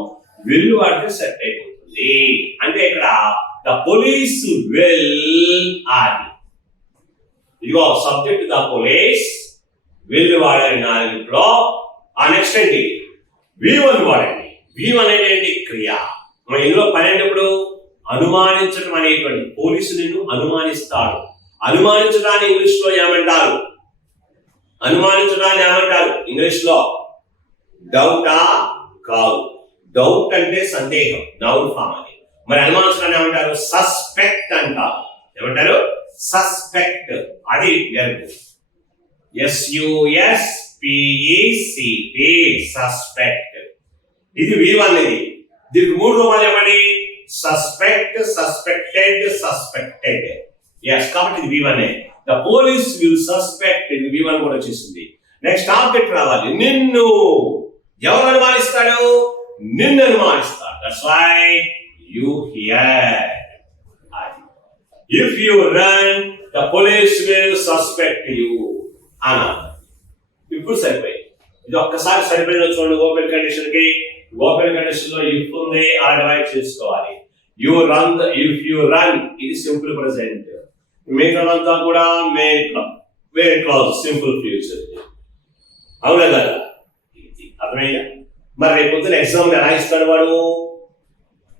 విల్ వాడితే సెట్ అయిపోతుంది. అంటే ఇక్కడ ద పోలీస్ విల్ ఆర్, ఇదిగో సబ్జెక్ట్ ద పోలీస్, విల్ వాడాలి 4లో. ఆ నెక్స్ట్ ఏంటి? V1 వాడండి. V1 అనేది క్రియ. మన ఇందులో పని ఏంటప్పుడు అనుమానించడం అనేటువంటి, పోలీసు నిన్ను అనుమానిస్తాడు. అనుమానించడాన్ని ఇంగ్లీష్ లో ఏమంటారు? అనుమానించడాన్ని ఏమంటారు ఇంగ్లీష్ లో? డౌటా? కాదు, డౌట్ అంటే సందేహం, నౌన్ ఫామ్ అది. మరి అనుమానించడాన్ని ఏమంటారు? సస్పెక్ట్ అంటారు. ఏమంటారు? సస్పెక్ట్. అది వెర్బ్. SUSPECT, suspect. ఇది V1. ఇది దీనికి 3 రూపాయలు చెప్పండి. Suspect, suspected, suspected. ఎస్, కాబట్టి ఇది V1. The police will suspect, ఇది V1 కూడా వచ్చేసింది. నెక్స్ట్ ఆబ్జెక్ట్ రావాలి. నిన్ను ఎవరు అనుమానిస్తాడు? నిన్ను అనుమానిస్తాడు. That's why you here. If you run the police will suspect you అన్నారు. ఇప్పుడు సరిపోయింది. ఇది ఒక్కసారి సరిపోయిన చూడండి. ఓపెన్ కండిషన్ కి, ఓపెన్ కండిషన్ లో ఇఫ్ ఉంది, డివైడ్ చేసుకోవాలి. You run, if you run ఇది సింపుల్ ప్రెసెంట్. మిగతాదంతా కూడా మెయిన్ క్లాజ్, సింపుల్ ఫ్యూచర్. అవునా కదా? అర్థమైందా? మరి రేపు పొద్దున ఎగ్జామ్ ఎలా ఇస్తాడు వాడు?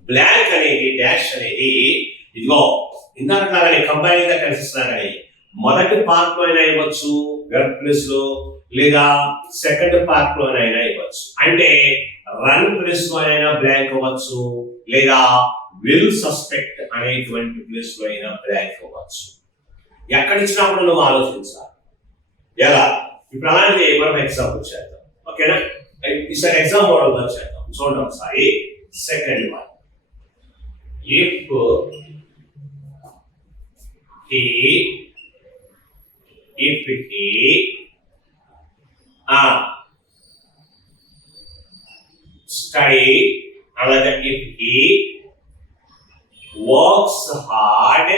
బ్లాంక్ అనేది, డాష్ అనేది, ఇదిగో ఇందాక లాగానే కంబైన్ గా కనిపిస్తున్నాయి. మొదటి పార్ట్ లో అయినా ఇవ్వచ్చు వెర్బ్ ప్లేస్ లో, లేదా సెకండ్ పార్ట్ లో అయినా ఇవ్వచ్చు. అంటే రన్ ప్లేస్ లో అయినా బ్లాంక్ అవ్వచ్చు, లేదా విల్ సస్పెక్ట్ అనేటువంటి ప్లేస్ లో అయినా బ్లాంక్ అవ్వచ్చు. ఎక్కడిచ్చినప్పుడు నువ్వు ఆలోచించాలి. ఎలా? ఇప్పుడు అలాంటి మనం ఎగ్జాంపుల్ చేద్దాం. ఓకేనా? ఈసారి ఎగ్జామ్ మోడల్ గా చేద్దాం. చూడండి ఒకసారి. Second one, if he study, అలాగే if he works hard,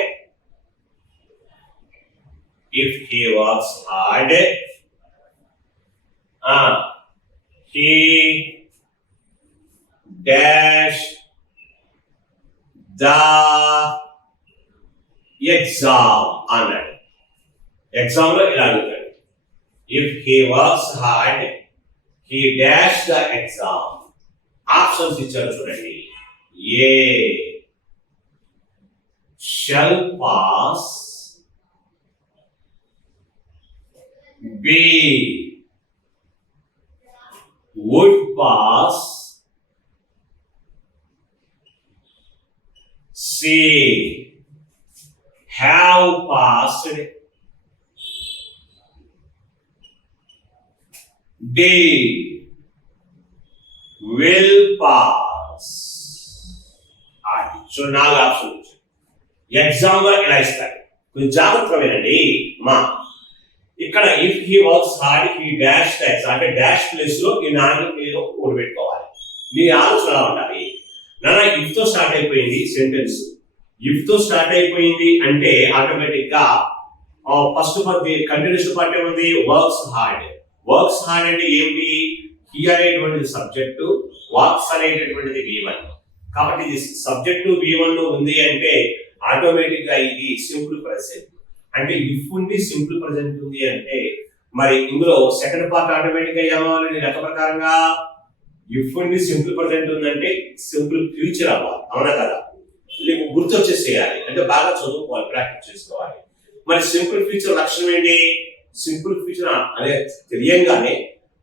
if he works hard, he dash the exam అన్నాడు. ఎగ్జామ్ లో ఇలా అడుగుతాడు. If he works hard, he dash the exam. Options ఇచ్చారు చూడండి. A shall pass, B would pass, C have passed, D will pass. So 4 option exam లో ఇలా ఇస్తారు. కొంచెం జాగ్రత్తగా వినండి మా. ఇక్కడ if he works hard, he dash the exam అంటే డాష్ ప్లేస్ లో ఈ 4 మీరు కూడబెట్టుకోవాలి. మీ ఆలోచన ఎలా ఉండాలి? నాన్న ఇఫ్ తో స్టార్ట్ అయిపోయింది సెంటెన్స్. ఇఫ్ తో స్టార్ట్ అయిపోయింది అంటే ఆటోమేటిక్ గా ఫస్ట్ పార్ట్, కంటిన్యూస్ పార్ట్ ఏముంది? Works hard. వర్క్స్ హార్డ్ అంటే ఏమిటి? హీ అనేటువంటిది సబ్జెక్టు, వర్క్స్ అనేటటువంటిది V1. కాబట్టి ఇది సబ్జెక్టు V1 ఉంది అంటే ఆటోమేటిక్ గా ఇది సింపుల్ ప్రెసెంట్. అంటే ఇఫ్ ఉంది, సింపుల్ ప్రెసెంట్ ఉంది అంటే మరి ఇందులో సెకండ్ పార్ట్ ఆటోమేటిక్ గా ఏమవ్వాలి? లెక్క ప్రకారంగా ఇఫ్ ఉంది, సింపుల్ ప్రెసెంట్ ఉందంటే సింపుల్ ఫ్యూచర్ అవ్వాలి. అవునా కదా? నీకు గుర్తు వచ్చేసేయాలి. అంటే బాగా చదువుకోవాలి, ప్రాక్టీస్ చేసుకోవాలి. మరి సింపుల్ ఫ్యూచర్ లక్షణం ఏంటి? సింపుల్ ఫ్యూచర్ అనే తెలియంగానే,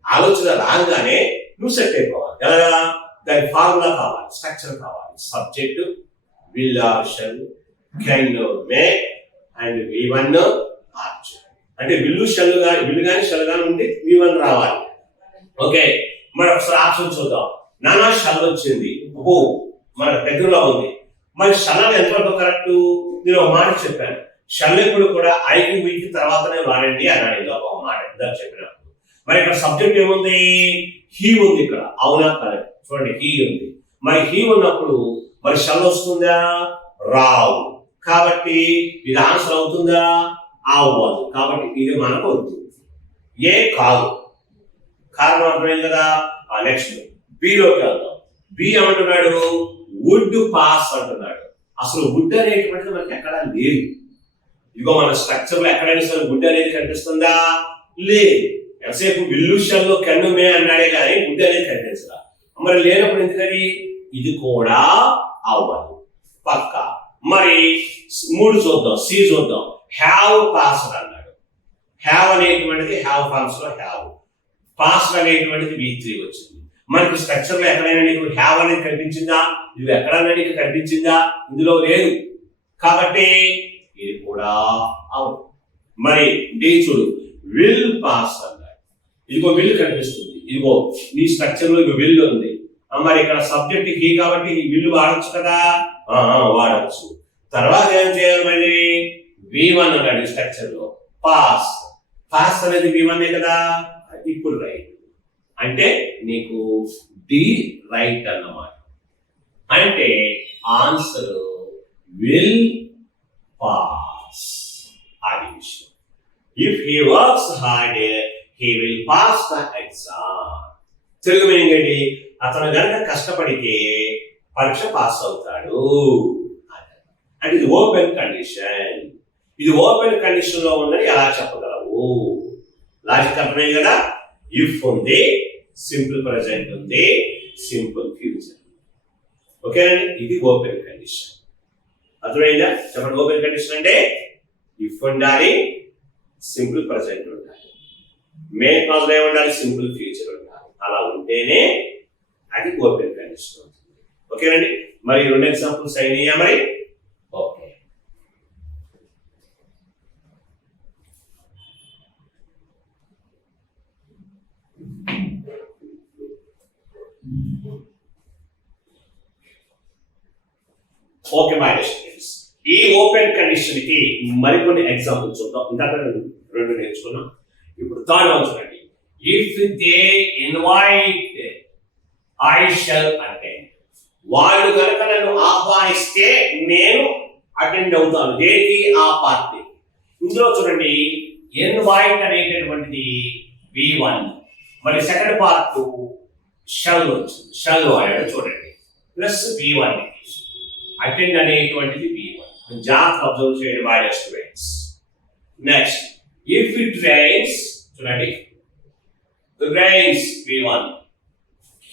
ఆలోచన రాగానే నువ్వు సెట్ అయిపోవాలి. ఎలా? దాని ఫార్ములా కావాలి, స్ట్రక్చర్ కావాలి. Subject, will or shall, can, May and V1 object. అంటే విల్లు షల్ గాని, విల్ గాని షల్ గాని ఉండి V1 రావాలి. ఓకే, మరి ఒకసారి ఆప్షన్ చూద్దాం. నానా షల్ వచ్చింది, ఓ మన దగ్గరలో ఉంది. మరి షల్ అని ఎంతవరకు కరెక్ట్? నేను ఒక మాట చెప్పాను, షల్ ఎప్పుడు కూడా ఐకి వీకి తర్వాతనే వాడండి అన్నాడు. ఇది ఒక మాట ఇందాక చెప్పినప్పుడు. మరి ఇక్కడ సబ్జెక్ట్ ఏముంది? హీ ఉంది ఇక్కడ. అవునా? కరెక్ట్. చూడండి, హీ ఉంది. మరి హీ ఉన్నప్పుడు మరి షల్ వస్తుందా? రావు. కాబట్టి ఇది ఆన్సర్ అవుతుందా? అవ్వదు. కాబట్టి ఇది మనకు వద్దు. ఏ కాదు. కారణం అర్థమైంది కదా. నెక్స్ట్ బిలోకి వెళ్దాం. బి ఏమంటున్నాడు? వుడ్ పాస్ అంటున్నాడు. అసలు వుడ్ అనేటువంటిది మనకి ఎక్కడా లేదు. ఇదిగో మన స్ట్రక్చర్ లో ఎక్కడైనా సరే వుడ్ అనేది కనిపిస్తుందా? లేదు. ఎంతసేపు విల్లుషన్లో కెన్ను మే అన్నాడే కానీ వుడ్ అనేది కనిపించదా. మరి లేనప్పుడు ఎందుకని? ఇది కూడా అవ్వదు పక్క. మరి 3 చూద్దాం. సి చూద్దాం. హ్యావ్ పాస్డ్ అన్నాడు. హ్యావ్ అనేటువంటిది హ్యావ్ ఫార్మ్స్ లో హ్యావ్. పాస్డ్ అనేటువంటిది V3 వచ్చింది. మనకి స్ట్రక్చర్ లో ఎక్కడైనా నీకు హ్యావ్ అనేది కనిపించిందా? ఇది ఎక్కడైనా నీకు కనిపించిందా? ఇందులో లేదు. కాబట్టి ఇది కూడా అవును. మరి డి చూడు. విల్ పాస్ అన్నాడు. ఇదిగో విల్ కనిపిస్తుంది. ఇదిగో ఈ స్ట్రక్చర్ లో విల్ ఉంది. మరి ఇక్కడ సబ్జెక్ట్ హీ కాబట్టి ఈ విల్ వాడచ్చు కదా. వాడచ్చు. తర్వాత ఏం చేయాలి? మళ్ళీ V1 అన్నాడు స్ట్రక్చర్ లో. పాస్. పాస్ అనేది V1 కదా. ఇప్పుడు రైట్. అంటే నీకు డి రైట్ అన్నమాట. అంటే ఆన్సర్ విల్ పాస్. అది విషయం. If he works hard he will pass the exam. Telugu meaning ఏంటి? అతను గనక కష్టపడితే పరీక్ష పాస్ అవుతాడు. అంటే ఇది ఓపెన్ కండిషన్. ఇది ఓపెన్ కండిషన్ లో ఉందని ఎలా చెప్పగలవు? లాజిక్ అర్థమైంది కదా. ఇఫ్ ఉంది, సింపుల్ ప్రెజెంట్ ఉంది, సింపుల్ ఫ్యూచర్. ఓకే అండి. ఇది ఓపెన్ కండిషన్. అర్థమైందా? చెప్పండి. ఓపెన్ కండిషన్ అంటే ఇఫ్ ఉండాలి, సింపుల్ ప్రెజెంట్ ఉండాలి, మెయిన్ క్లాజ్ లో ఉండాలి, సింపుల్ ఫ్యూచర్ ఉండాలి. అలా ఉంటేనే అది ఓపెన్ కండిషన్ అవుతుంది. ఓకేనండి. మరి 2 ఎగ్జాంపుల్స్ అయినాయా? మరి ఓకే. ఓకే మై స్టూడెంట్స్, ఈ ఓపెన్ కండిషన్ కి మరికొన్ని ఎగ్జాంపుల్ చూద్దాం. ఇందాక 2 నేర్చుకున్నాం. ఇప్పుడు థర్డ్ వన్ చూడండి. If they invite I shall attend. వాళ్ళు కనుక నన్ను ఆహ్వానిస్తే నేను అటెండ్ అవుతాను. దేనికి? ఆ పార్టీ. ఇందులో చూడండి, ఇన్వైట్ అనేటటువంటిది V1. మరి సెకండ్ పార్ట్ షల్ వచ్చింది. షల్ వాడాడు చూడండి. Plus V1. అటెండ్ అనేటువంటిది V1. జాగ్రత్త అబ్జర్వ్ చేయండి my dear students. Next if it rains చూడండి. Rains V1.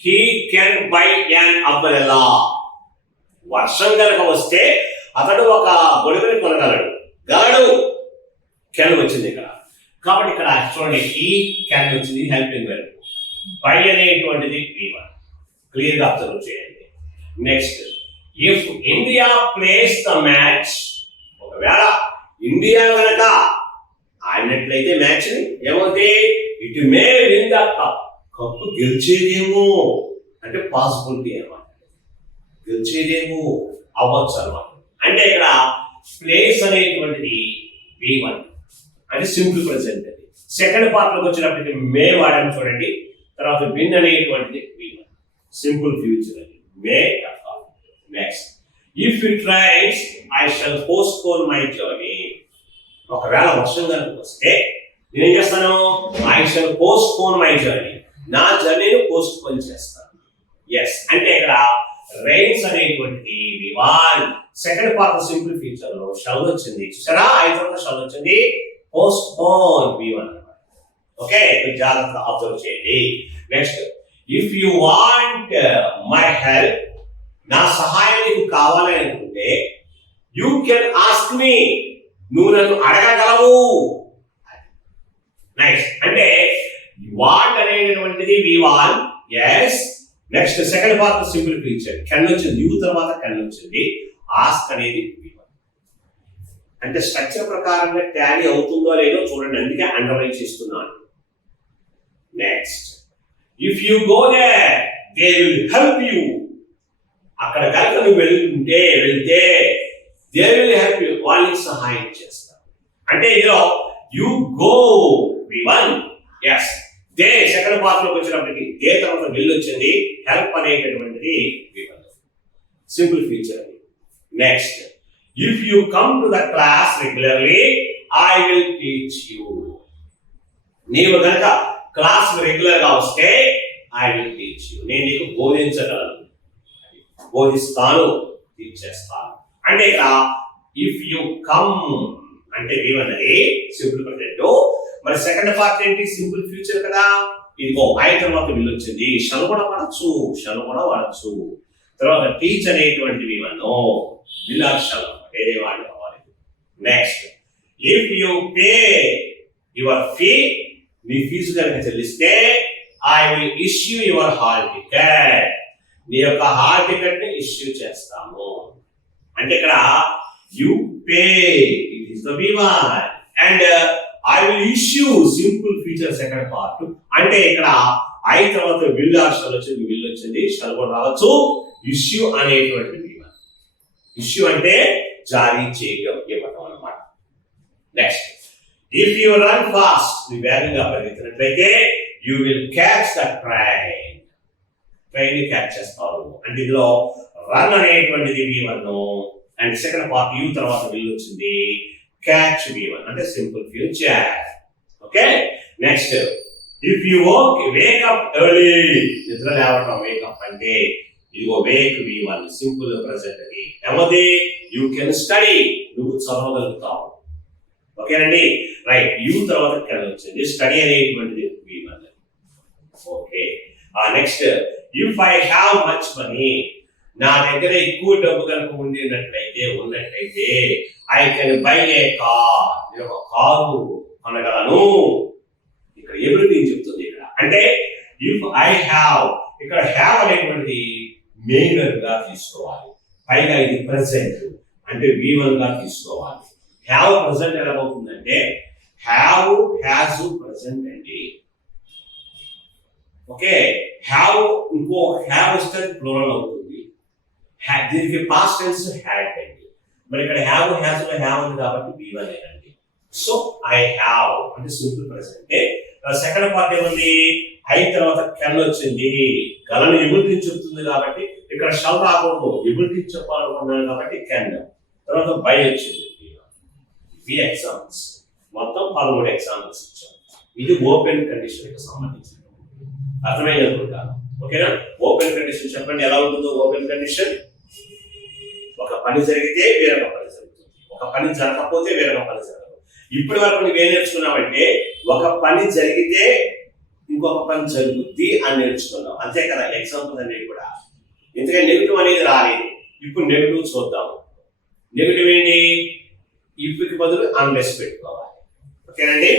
He can buy an umbrella. వర్షం కనుక వస్తే అతడు ఒక గొడుగుని కొనగలడు. కెన్ వచ్చింది ఇక్కడ. కాబట్టి ఇక్కడ చూడండి, ఈ కెన్ వచ్చింది హెల్పింగ్ వెర్బ్. బై అనేటువంటిది V1. క్లియర్ గా అబ్జర్వ్ చేయండి. Next if India plays the match. ఒకవేళ ఇండియా కనుక ఆడినట్లయితే మ్యాచ్ ఏమవుతుంది? It may win the cup. Cup గెలిచేదేమో అంటే పాసిబిలిటీ అన్నమాట. గెలిచేదేమో అవ్వచ్చు అన్నమాట. అంటే ఇక్కడ ప్లేస్ అనేటువంటిది V1 అంటే సింపుల్ ప్రెజెంట్. అది సెకండ్ పార్ట్ లోకి వచ్చినప్పటికీ మే వాడని చూడండి. తర్వాత విన్ అనేటువంటిది V1 సింపుల్ ఫ్యూచర్. అది may. Next if it rains I shall postpone my journey. ఒకవేళ వర్షం కనుక వస్తే నేనేం చేస్తాను? I shall postpone my journey. నా జర్నీని పోస్ట్పోన్ చేస్తాను. ఎస్ అంటే ఇక్కడ రైన్స్ అనేటువంటిది V1. Second part simple future లో షల్ వచ్చింది. చూసారా? ఐదు షల్ వచ్చింది. Postpone V1. ఓకే, జాగ్రత్తగా అబ్జర్వ్ చేయండి. Next if you want my help. నా సహాయం నీకు కావాలి అనుకుంటే యూ కెన్ ఆస్క్ మీ. నువ్వు నన్ను అడగగలవు. నెక్స్ట్ అంటే వాంట్ అనేటువంటిది V1. Yes. Next second part simple future. Can వచ్చింది. యూ తర్వాత కెన్ వచ్చింది. ఆస్క్ అనేది V1. అంటే స్ట్రక్చర్ ప్రకారంగా టాలీ అవుతుందో లేదో చూడండి. అందుకే అండర్లైన్ చేస్తున్నాను. Next if you go there they will help you. అక్కడ కనుక నువ్వు వెళ్తే దే విల్ హెల్ప్ యూ. వాళ్ళకి సహాయం చేస్తారు. అంటే ఇదిలో you go V1. Yes. They second part లోకి వచ్చినప్పటికీ దే తర్వాత విల్ వచ్చింది. హెల్ప్ అనేటటువంటిది V1. Simple future. Next, if you come to the class regularly I will teach you. నీవు కనుక క్లాస్ రెగ్యులర్ గా వస్తే ఐ విల్ టీచ్ యూ, నేను నీకు బోధించగలను, బోధిస్తాను, టీచ్ చేస్తాను. అంటే ఇక్కడ ఇఫ్ యు కమ్ అంటే ఏమన్నది సింపుల్ ప్రజెంట్. మరి సెకండ్ పార్ట్ ఏంటి? సింపుల్ ఫ్యూచర్ కదా. ఇదిగో ఐ తర్వాత విల్ వచ్చింది. షల్ కూడా వాడచ్చు, షల్ కూడా వాడచ్చు. తర్వాత టీచ్ అనేటువంటివి మనం విల్ ఆర్ షల్ ఏదే వాడుకోవాలి. Next, if you pay your fee, మీ ఫీజు కనుక చెల్లిస్తే I will issue your hall ticket, నీ యొక్క హాల్ టికెట్ ని ఇష్యూ చేస్తాము. అంటే ఇక్కడ you pay it is the V1 and I will issue simple future second part. అంటే ఇక్కడ ఐ తర్వాత విల్ ఆర్ షల్ వచ్చింది, విల్ వచ్చింది, షల్ కూడా రావచ్చు. ఇష్యూ అనేటువంటి V1. ఇష్యూ అంటే జారీ చేయడం, ఇవ్వటం అన్నమాట. Next, if you run fast, నీ వేగంగా పరిగెత్తినట్లయితే you will catch the train, train ని క్యాచ్ చేస్తావు. అంటే ఇందులో రన్ అనేటువంటిది V1 and second part you తర్వాత విల్ వచ్చింది, క్యాచ్ V1 అంటే simple future. Okay. Next, if you wake up early, నిద్ర లేవటం వేకప్ అంటే ఇదిగో వేక్ V1 సింపుల్ ప్రెజెంట్ అది. ఏమది? యూ కెన్ స్టడీ, నువ్వు చదవగలుగుతావు. ఓకేనండి, రైట్. యూ తర్వాత కెన్ వచ్చింది, స్టడీ అనేటువంటిది V1. Okay. Next, if I have much money, నా దగ్గర ఎక్కువ డబ్బు కనుక ఉన్నట్లయితే I can buy A car, నేను ఒక కారు కొనగలను. ఇక్కడ ఎవ్రీథింగ్ చెప్తుంది ఇక్కడ. అంటే ఇఫ్ ఐ హ్యావ్, ఇక్కడ హ్యావ్ అనేటువంటిది మెయిన్ గా తీసుకోవాలి, పైగా ఇది ప్రెసెంట్ అంటే V1 గా తీసుకోవాలి. హ్యావ్ ప్రెసెంట్ ఎలా అవుతుందంటే హ్యావ్ హ్యాజ్ ప్రెసెంట్ అండి. ఓకే. హ్యావ్ ఇంకో హ్యావ్ వస్తే ప్లూరల్ అవుతుంది, దీనికి పాస్ట్ టెన్స్ హ్యాడ్ అండి. మరి ఇక్కడ హ్యావ్ హ్యాజ్ లో హ్యావ్ ఉంది కాబట్టి V1 అండి. సో ఐ హ్యావ్ అంటే సింపుల్ ప్రెసెంట్. సెకండ్ పార్ట్ ఏముంది? ఐ తర్వాత కెన్ వచ్చింది, గలను ఎబిలిటీ చెప్తుంది కాబట్టి ఇక్కడ షల్ రాకూడదు, ఎబిలిటీ చెప్పాలనుకున్నాను కాబట్టి కెన్. తర్వాత బై వచ్చింది. ఇవి ఎగ్జాంపుల్స్, మొత్తం 13 ఎగ్జాంపుల్స్ ఇచ్చాం. ఇది ఓపెన్ కండిషన్ కి సంబంధించింది. అర్థమైంది అనుకుంటాను. ఓకేనా? ఓపెన్ కండిషన్ చెప్పండి ఎలా ఉంటుందో. ఓపెన్ కండిషన్, ఒక పని జరిగితే వేరొక పని జరుగుతుంది, ఒక పని జరగకపోతే వేరొక పని జరగదు. ఇప్పటి వరకు నువ్వేం నేర్చుకున్నావంటే ఒక పని జరిగితే ఇంకొక పని జరుగుద్ది అని నేర్చుకున్నాం, అంతే కదా ఎగ్జాంపుల్ అనేవి కూడా. ఎందుకంటే నెగిటివ్ అనేది రాలేదు. ఇప్పుడు నెగిటివ్ చూద్దాము. నెగిటివ్ ఏంటి? ఇప్పుకి బదులు అన్లెస్ పెట్టుకోవాలి. ఓకేనండి,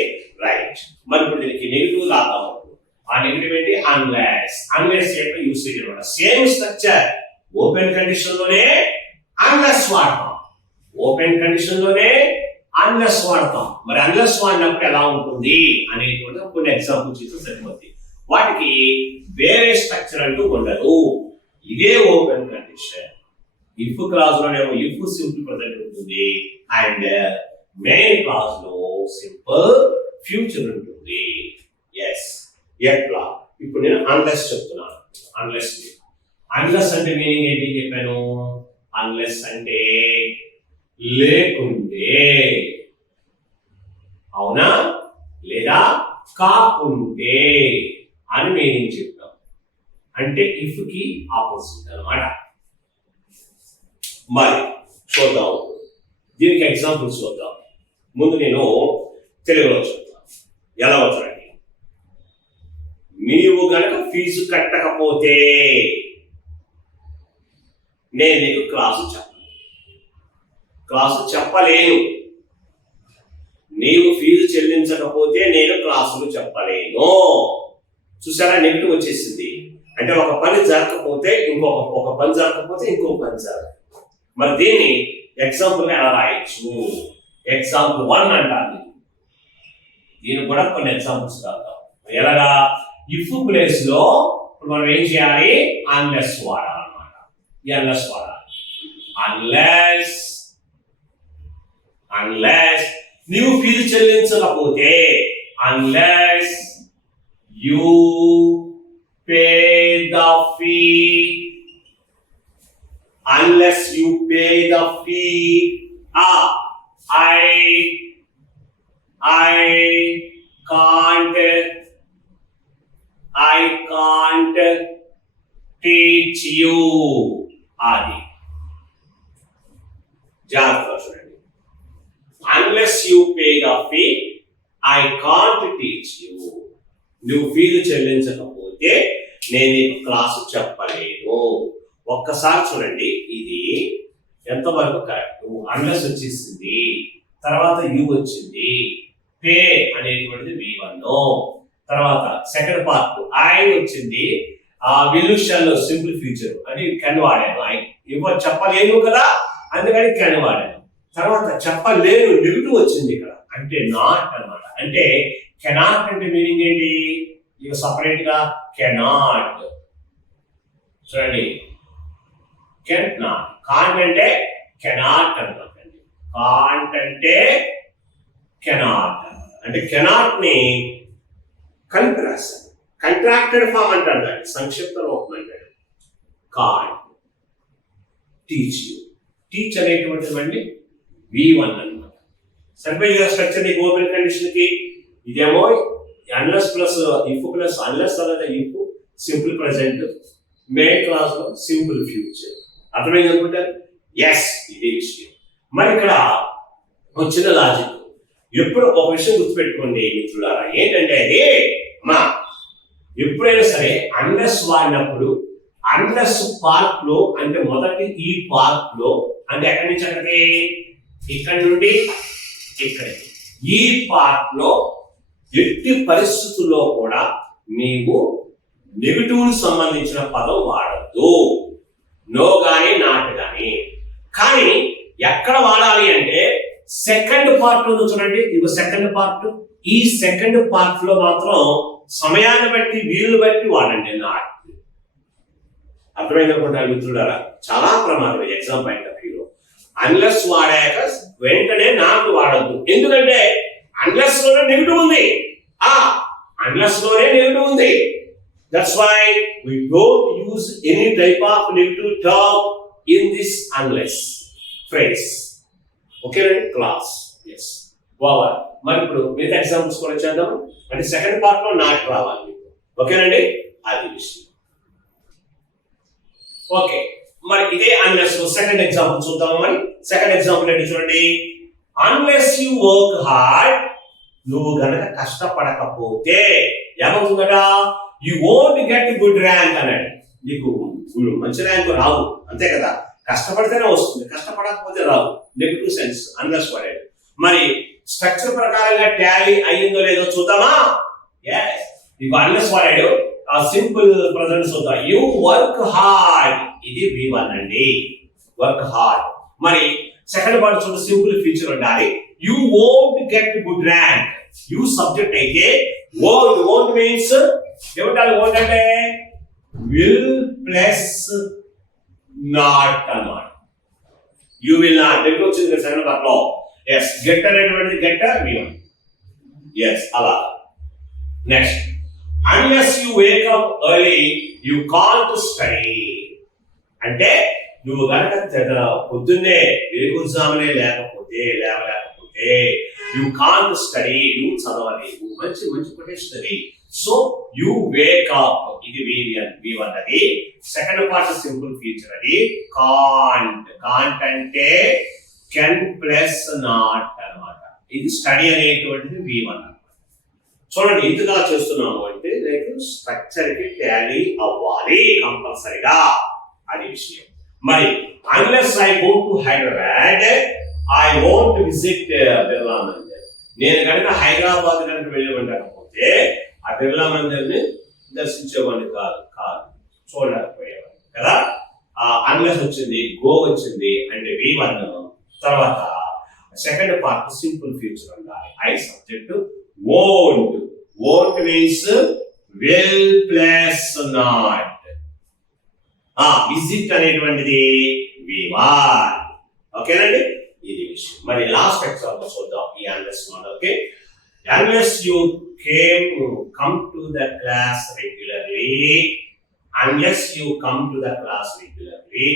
రైట్. మరి ఇప్పుడు దీనికి నెగిటివ్ రాద్దాము. ఆ నెగిటివ్ ఏంటి? అన్లెస్. అన్లెస్ యొక్క యూసేజ్ అనమాట. Same structure. ఓపెన్ కండిషన్ లోనే అన్లెస్ వాడతాం, ఓపెన్ కండిషన్ లోనే అన్లెస్ వాడతాం. మరి అన్లెస్ వాడినప్పుడు ఎలా ఉంటుంది అనేటువంటి కొన్ని ఎగ్జాంపుల్స్ ఇస్తే సరిపోతుంది. వాటికి వేరే స్ట్రక్చర్ అంటూ ఉండదు. ఇదే ఓపెన్ కండిషన్. ఇఫ్ క్లాస్ లోనేమో ఇఫ్ సింపుల్ ప్రెజెంట్ ఉంటుంది అండ్ మెయిన్ క్లాస్ లో సింపుల్ ఫ్యూచర్ ఉంటుంది. ఎస్, ఎట్లా? ఇప్పుడు నేను అన్లెస్ చెప్తున్నాను. అన్లెస్ అంటే మీనింగ్ ఏంటి చెప్పాను? అన్లెస్ అంటే లేకుంటే, అవునా, లేదా కాకుంటే అని మీనింగ్ చెప్తాం. అంటే ఇఫ్ కి ఆపోజిట్ అన్నమాట. మరి చూద్దాం, దీనికి ఎగ్జాంపుల్స్ చూద్దాం. ముందు నేను తెలుగులో చెప్తాను. ఎలా అవుతారండి? నీవు గనక ఫీజు కట్టకపోతే నేను నీకు క్లాసు చెప్పలేను. నీవు ఫీజు చెల్లించకపోతే నేను క్లాసులు చెప్పలేను. చూసారా, నెగిటివ్ వచ్చేసింది. అంటే ఒక పని జరగకపోతే ఒక పని జరగకపోతే ఇంకో పని జరగదు. మరి దీన్ని ఎగ్జాంపుల్ ఎలా రాయొచ్చు? ఎగ్జాంపుల్ 1 అంటారు. దీనికి కూడా కొన్ని ఎగ్జాంపుల్స్ రాద్దాం. ఎలాగా? ఇఫ్ ప్లేస్ లో మనం ఏం చేయాలి? అన్లెస్ వాడాలన్నమాట. అన్లెస్ వాడాలి. అన్లెస్ నీవు ఫీజు చెల్లించకపోతే, unless you pay the fee, unless you pay the fee. I can't teach you. అది జాగ్రత్తగా చూడండి. Unless you pay the fee, I can't teach you. నువ్వు ఫీజు చెల్లించకపోతే నేను నీకు క్లాసు చెప్పలేను. ఒక్కసారి చూడండి, ఇది ఎంతవరకు కరెక్ట్. అన్లెస్ వచ్చేసింది, తర్వాత యు వచ్చింది, పే అనేటువంటిది V1, తర్వాత సెకండ్ పార్ట్ ఐ వచ్చింది, విల్ షల్ సింపుల్ ఫ్యూచర్ అని కెన్ వాడాను. చెప్పలేను కదా, అందుకని కెన్ వాడాను. తర్వాత చెప్పలేను నెగిటివ్ వచ్చింది ఇక్కడ, అంటే నాట్ అన్నమాట. అంటే కెనాట్ అంటే మీనింగ్ ఏంటి? ఇక సపరేట్ గా కెనాట్ చూడండి, కెన్ నాట్. కాంట్ అంటే కెనాట్ అనమాటండి. కాంట్ అంటే కెనాట్ అంటే కెనాట్ ని కలిపి రాశాను. కంట్రాక్టెడ్ ఫామ్ అంటారు దాన్ని, సంక్షిప్త రూపం అంటాడు. Can't teach you. టీచ్ అనేటువంటిది అండి V1 అనమాట. సరిపోయి స్ట్రక్చర్ నీకు ఓపెన్ కండిషన్ కి. ఇదేమో unless plus if plus unless తర్వాత if simple present, main clause లో సింపుల్ ఫ్యూచర్. అర్థమైంది అనుకుంటారు? ఎస్, ఇదే విషయం. మరి ఇక్కడ వచ్చిన లాజిక్ ఎప్పుడు ఒక విషయం గుర్తుపెట్టుకోండి మిత్రులారా, ఏంటంటే అది మా ఎప్పుడైనా సరే అన్లెస్ వాడినప్పుడు అన్లెస్ పార్ట్ లో, అంటే మొదటి ఈ పార్ట్ లో, అంటే ఎక్కడి నుంచి అక్కడికి, ఇక్కడి నుండి ఇక్కడికి, ఈ పార్ట్ లో ఎట్టి పరిస్థితుల్లో కూడా నీవు నెగిటివ్ సంబంధించిన పదం వాడద్దు. నో గాని నాట్ గాని. కానీ ఎక్కడ వాడాలి అంటే సెకండ్ పార్ట్ లో చూడండి, ఇది సెకండ్ పార్ట్. ఈ సెకండ్ పార్ట్ లో మాత్రం సమయాన్ని బట్టి వీలు బట్టి వాడండి నాట్. అర్థమైంది అనుకుంటారు మిత్రులారా? చాలా ప్రమాదం ఎగ్జామ్ పాయింట్ ఆఫ్ వ్యూలో. అన్లెస్ వాడాక వెంటనే నాట్ వాడద్దు. ఎందుకంటే అన్లెస్ లోనే నెగిటివ్ ఉంది. అన్లెస్ లోనే నెగిటివ్ ఉంది. That's why we don't use any type of negative term in this unless phrase. Okay, class. Yes. Wow. మరి ఇప్పుడు మిగతా ఎగ్జాంపుల్స్ కూడా చేద్దాం. అంటే సెకండ్ పార్ట్ లో నాట్ రావాలి. ఓకేనండి, అది విషయం. ఓకే, మరి ఇదే అన్లెస్ సెకండ్ ఎగ్జాంపుల్ చూద్దాం. మరి సెకండ్ ఎగ్జాంపుల్ ఏంటి చూడండి. అన్లెస్ యు వర్క్ హార్డ్, నువ్వు గనక కష్టపడకపోతే ఏమవుతుందట? You won't get good rank అన్నాడు. నీకు మంచి ర్యాంక్ రావు, అంతే కదా. కష్టపడితేనే వస్తుంది, కష్టపడకపోతే రావు. నెగిటివ్ సెన్స్ అన్లెస్ వాడాడు. మరి స్ట్రక్చర్ ప్రకారంగా టాలీ అయ్యిందో లేదో చూద్దామా? yes, నీకు అన్లెస్ వాడాడు. సింపుల్ ప్రెజెంట్ చూద్దాం. యు వర్క్ హార్డ్, ఇది V1 అండి. Work hard. మరి సెకండ్ పార్ట్ చూడండి, సింపుల్ ఫ్యూచర్ ఉండాలి. You won't get good rank. You subject అయితే వోంట్. వోంట్ మీన్స్ ఏమంటారు? వోంట్ అంటే విల్ ప్లస్ నాట్ అన్నమాట. యు విల్ నాట్ దగ్గర వచ్చింది కదా సెకండ్ పార్ట్ లో. ఎస్, గెట్ అనేటువంటిది గెట్ V1. ఎస్, అలా. Next, unless you wake up early you can't study. అంటే నువ్వు కనుక పొద్దున్నే వేకుజామునే లేకపోతే యు కాంట్ స్టడీ, నువ్వు చదవలేవు. మంచి మంచి కొటేషన్ అది. సో యు వేక్ అప్, ఇది V1 అది. సెకండ్ పార్ట్ సింపుల్ ఫ్యూచర్ అది. కాంట్. కాంట్ అంటే కెన్ ప్లస్ నాట్ అన్నమాట. ఇది స్టడీ అనేటువంటిది V1 అన్నమాట. చూడండి, ఎందుకు అలా చేస్తున్నాము అంటే నీకు స్ట్రక్చర్ కి టాలీ అవ్వాలి కంపల్సరిగా, అది విషయం. మరి unless I go to Hyderabad I won't visit Birla Mandir. నేను కనుక హైదరాబాద్ కనుక వెళ్ళమంటే ఆ బిర్లా మందిర్ ని దర్శించేవాడిని కాదు, చూడలేకపోయేవాడిని కదా. అన్లెస్ వచ్చింది, గో వచ్చింది అంటే V1. తర్వాత సెకండ్ పార్ట్ సింపుల్ ఫ్యూచర్ ఉండాలి. I subject won't. Won't means will plus not. Visit అనేటువంటిది V1. ఓకేనండి, ఇది విషయం. మరి లాస్ట్ ఎగ్జాంపుల్ చూద్దాం ఈ unless model. Okay, unless you come to the class regularly, unless you come to the class regularly,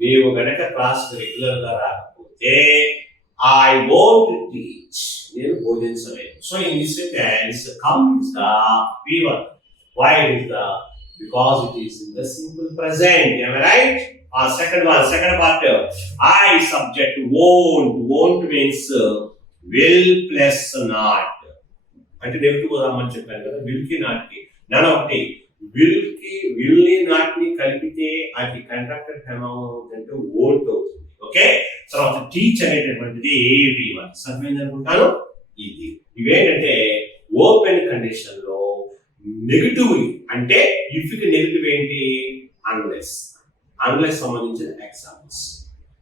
నీవు గనక క్లాస్ రెగ్యులర్ గా రాకపోతే ఐ వోంట్ టీచ్, నేను బోధించలేను. So in this sentence come is the V1. Why is the? Because it is in the simple present. Am I right? Second part. I subject won't. Won't means will plus not. అంటే negative రమ్మని చెప్పాను కదా, will కి not కి. నేను ఒకటి will కి will ని నాట్ ని కలిపితే అది కంట్రాక్టర్ ఫామ్ అవుతుందంటే వోంట్ అవుతుంది. ఓకే, తర్వాత టీచ్ అనేటటువంటిది V1. సరిపోయింది అనుకుంటాను. ఇవేంటంటే ఓపెన్ కండిషన్ లో నెగిటివ్. అంటే ఇఫ్ కి నెగిటివ్ ఏంటి? అన్లెస్ సంబంధించిన ఎగ్జాంపుల్స్.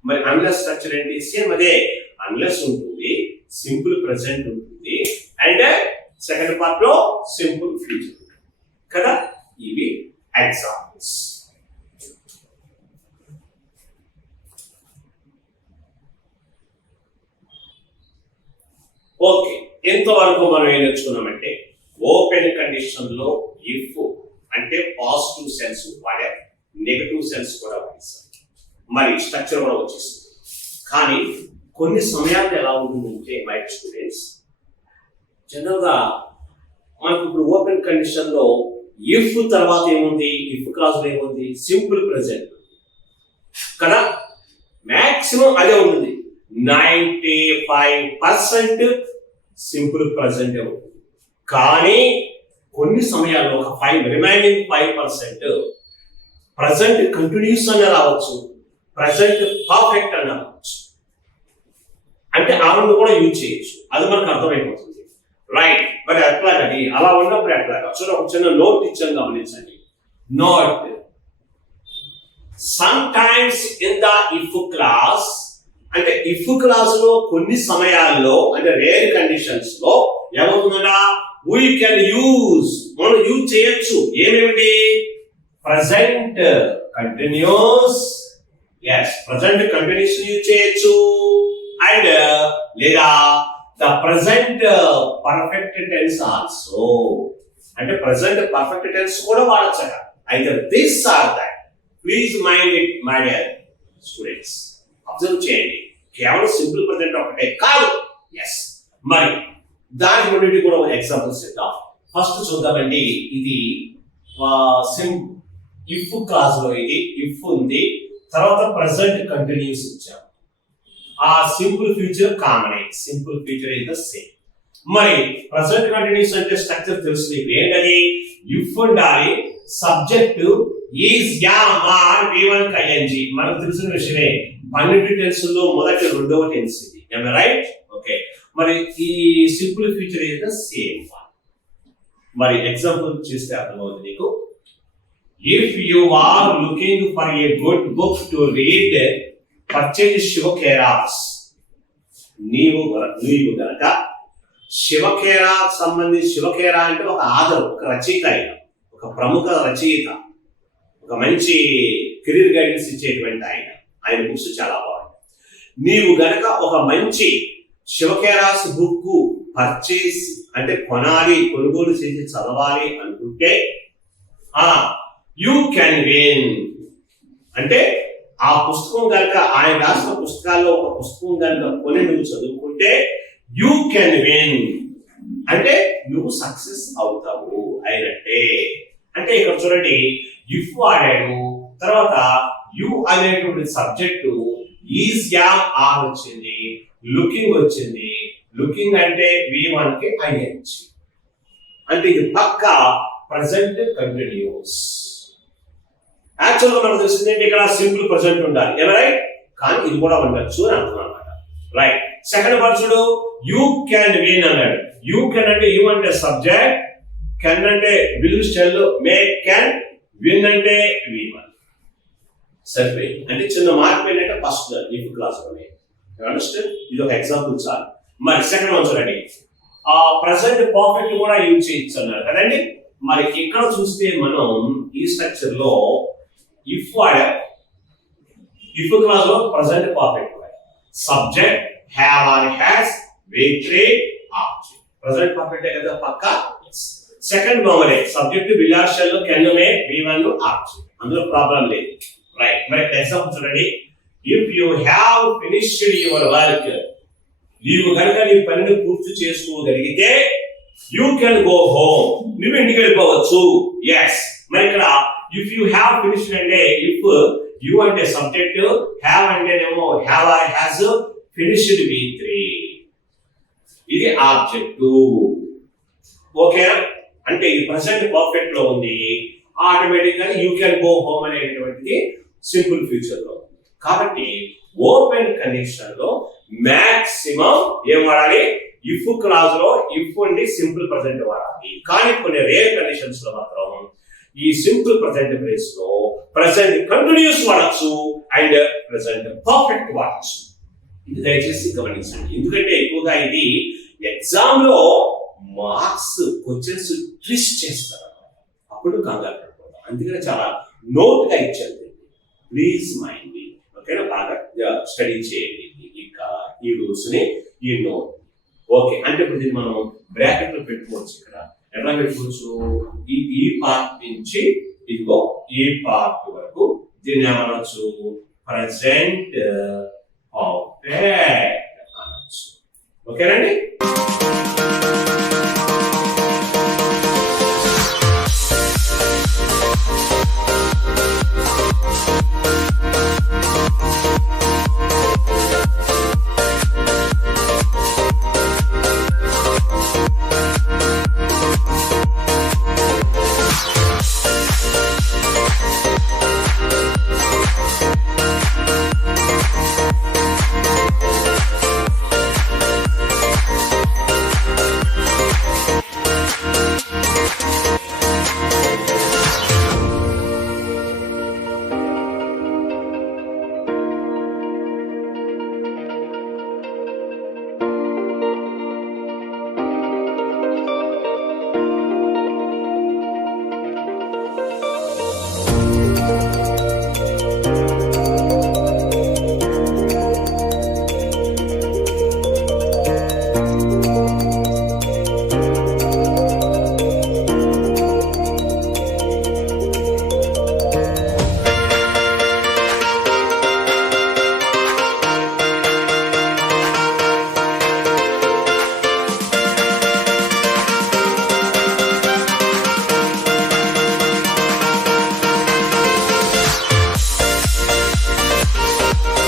మరి అన్లెస్ స్ట్రక్చర్ ఏంటి? సేమ్ అదే, అన్లెస్ ఉంటుంది, సింపుల్ ప్రెసెంట్ ఉంటుంది, అండ్ సెకండ్ పార్ట్ లో సింపుల్ ఫ్యూచర్ కదా. ఇవి ఎగ్జాంపుల్స్. ఓకే, ఎంతవరకు మనం ఏం నేర్చుకున్నామంటే ఓపెన్ కండిషన్ లో ఇఫ్ అంటే పాజిటివ్ సెన్స్ వాడారు, నెగటివ్ సెన్స్ కూడా వాడేస్తారు, మరి స్ట్రక్చర్ కూడా వచ్చేస్తుంది. కానీ కొన్ని సమయాల్లో ఎలా ఉంటుందంటే మై స్టూడెంట్స్, జనరల్ గా మనకు ఇప్పుడు ఓపెన్ కండిషన్ లో ఇఫ్ తర్వాత ఏముంది? ఇఫ్ క్లాస్ లో ఏముంది? సింపుల్ ప్రెసెంట్ కదా, మాక్సిమం అదే ఉంటుంది. 95% సింపుల్ ప్రెసెంట్ ఉంటుంది. కానీ కొన్ని సమయాల్లో ఒక రిమైనింగ్ 5% ప్రెసెంట్ కంటిన్యూస్ అని రావచ్చు, ప్రెసెంట్ పర్ఫెక్ట్ అని రావచ్చు. అంటే ఆ రెండు కూడా యూజ్ చేయొచ్చు, అది మనకు అర్థమైపోతుంది. రైట్, మరి ఎట్లాగని అలా ఉన్నప్పుడు ఎట్లాగా? చూడ ఒక చిన్న నోట్ ఇచ్చాను, గమనించండి. Note, sometimes in the if clause, అంటే ఇఫ్ క్లాస్ లో కొన్ని సమయాల్లో అంటే రేర్ కండిషన్స్ లో ఏమవుతుందట? we can use, మనం యూజ్ చేయొచ్చు. ఏమేమిటి? Present continuous, present continuous use చేయొచ్చు, అండ్ లేదా the present perfect tense also, అంటే ప్రెసెంట్ పర్ఫెక్ట్ టెన్స్ కూడా వాడచ్చట. అయితే this or that. Please mind it my dear students, observe చేయండి. కేవలం సింపుల్ ప్రెసెంట్ ఒకటే కాదు. మరి దాని రెండింటి కూడా ఒక ఎగ్జాంపుల్స్ ఇద్దాం. ఫస్ట్ చూద్దామండి. ఇది ఇఫ్ క్లాస్ లో ఇది ఇఫ్ ఉంది, తర్వాత ప్రెసెంట్ కంటిన్యూస్ ఇచ్చాం. ఆ simple future common, simple future is the same. మరి ప్రెసెంట్ కంటిన్యూస్ అంటే స్ట్రక్చర్ తెలుసు నీకు. ఏంటది? ఇఫ్ ఉండాలి, subject is, am, are, V1 ing. మనకు తెలిసిన విషయమే, 12 టెన్స్ లో మొదటి రెండవ టెన్స్ ఇది. రైట్? ఓకే, మరి ఈ simple future is the same one. మరి ఎగ్జాంపుల్ చూస్తే అర్థమవుతుంది నీకు. If you are looking for a good book to read, purchase Shiv Khera's. నీవు గనక శివఖేరా సంబంధించి, శివఖేరా అంటే ఒక ఆథర్, ఒక రచయిత, ఆయన ఒక ప్రముఖ రచయిత, ఒక మంచి కెరీర్ గైడెన్స్ ఇచ్చేటువంటి ఆయన బుక్స్ చాలా బాగుంటాయి. నీవు గనక ఒక మంచి శివఖేరాస్ బుక్ పర్చేస్ అంటే కొనాలి, కొనుగోలు చేసి చదవాలి అనుకుంటే యూ క్యాన్ విన్. అంటే ఆ పుస్తకం కనుక, ఆయన రాసిన పుస్తకాల్లో ఒక పుస్తకం కనుక కొని నువ్వు చదువుకుంటే యూ కెన్ విన్, అంటే నువ్వు సక్సెస్ అవుతావు అయినట్టే. అంటే ఇక్కడ చూడండి, ఇఫ్ వాడాడు, తర్వాత యు అనేటువంటి సబ్జెక్టు ఈజ్, యామ్, ఆర్ వచ్చింది, లుకింగ్ వచ్చింది. లుకింగ్ అంటే V1 కి ing, అంటే ఇది పక్కా ప్రెసెంట్ కంటిన్యూస్. యాక్చువల్ గా మనకు తెలిసింది ఏంటి? ఇక్కడ సింపుల్ ప్రెసెంట్ ఉండాలి, రైట్? కానీ ఇది కూడా ఉండొచ్చు అని అర్థం అన్నమాట. రైట్, సెకండ్ వర్డ్ చూడు, యూ క్యాన్ విన్ అన్నాడు. యూ కెన్ అంటే యూ అంటే సబ్జెక్ట్, కెన్ అంటే విల్ స్టెల్, మే క్యాన్, విన్ అంటే V1. సరిపోయింది. అంటే చిన్న మార్పు ఏంటంటే ఫస్ట్ ఇఫ్ క్లాస్ లోనే. అండర్స్టాండ్? ఇది ఒక ఎగ్జాంపుల్ చాలు. మరి సెకండ్ వన్ చూడండి, ప్రెసెంట్ పర్ఫెక్ట్ కూడా యూజ్ చేయొచ్చు అన్నారు కదండి. మరి ఇక్కడ చూస్తే మనం ఈ స్ట్రక్చర్ లో ఇఫ్ వాడా, ఇఫ్ క్లాస్ లో ప్రెసెంట్ పర్ఫెక్ట్ వాడా, సబ్జెక్ట్ హ్యావ్ ఆర్ హ్యాస్, వెయిటెడ్ ఆబ్జెక్ట్. ప్రెసెంట్ పర్ఫెక్ట్ కదా పక్కా. సెకండ్ మామూలే, subject will or shall, can, may, V1 object, అందులో ప్రాబ్లం లేదు. రైట్, మరి ఎగ్జాంపుల్ చూడండి. If you have finished your work, నీవు కనుక నీ పనిని పూర్తి చేసుకోగలిగితే యూ కెన్ గో హోమ్, నువ్వు ఇంటికి వెళ్ళిపోవచ్చు. ఎస్, మరి ఇక్కడ ఇఫ్ యూ హ్యావ్ ఫినిష్డ్ అంటే ఇఫ్ యు అంటే సబ్జెక్ట్, హ్యావ్ అంటేనేమో have I has finished V3, ఇది ఆబ్జెక్టు. ఓకే, అంటే ఈ ప్రెసెంట్ పర్ఫెక్ట్ లో ఉంది, ఆటోమేటిక్ గా యూ కెన్ గో హోమ్ అనేటువంటిది సింపుల్ ఫ్యూచర్ లో. కాబట్టి ఓపెన్ కండిషన్ లో మాక్సిమం ఏం వాడాలి, ఇఫ్ క్లాజ్ లో ఇఫ్ ఉండి సింపుల్ ప్రెసెంట్ వాడాలి. కానీ కొన్ని రేర్ కండిషన్స్ లో మాత్రం ఈ సింపుల్ ప్రెసెంట్ ప్లేస్ లో ప్రెసెంట్ కంటిన్యూస్ వాడచ్చు అండ్ ప్రెసెంట్ పర్ఫెక్ట్ వాడచ్చు. ఇది దయచేసి గమనించండి, ఎందుకంటే ఎక్కువగా ఇది ఎగ్జామ్ లో మార్క్స్ క్వశ్చన్స్ ట్విస్ట్ చేస్తారు, అప్పుడు కంగారు పడిపోతాం. అందుకనే చాలా నోట్ గా ఇచ్చారు, ప్లీజ్ మైండ్. ఓకేనా, బాగా స్టడీ చేయండి ఈ రూల్స్ ని, ఈ నోట్. ఓకే, అంటే ఇప్పుడు దీన్ని మనం బ్రాకెట్ లో పెట్టుకోవచ్చు. ఇక్కడ ఎట్లా పెట్టుకోవచ్చు, ఈ పార్ట్ నుంచి ఇదిగో ఈ పార్ట్ వరకు దీన్ని ఏమనొచ్చు, ప్రెసెంట్ పర్ఫెక్ట్ అనొచ్చు. ఓకేనండి.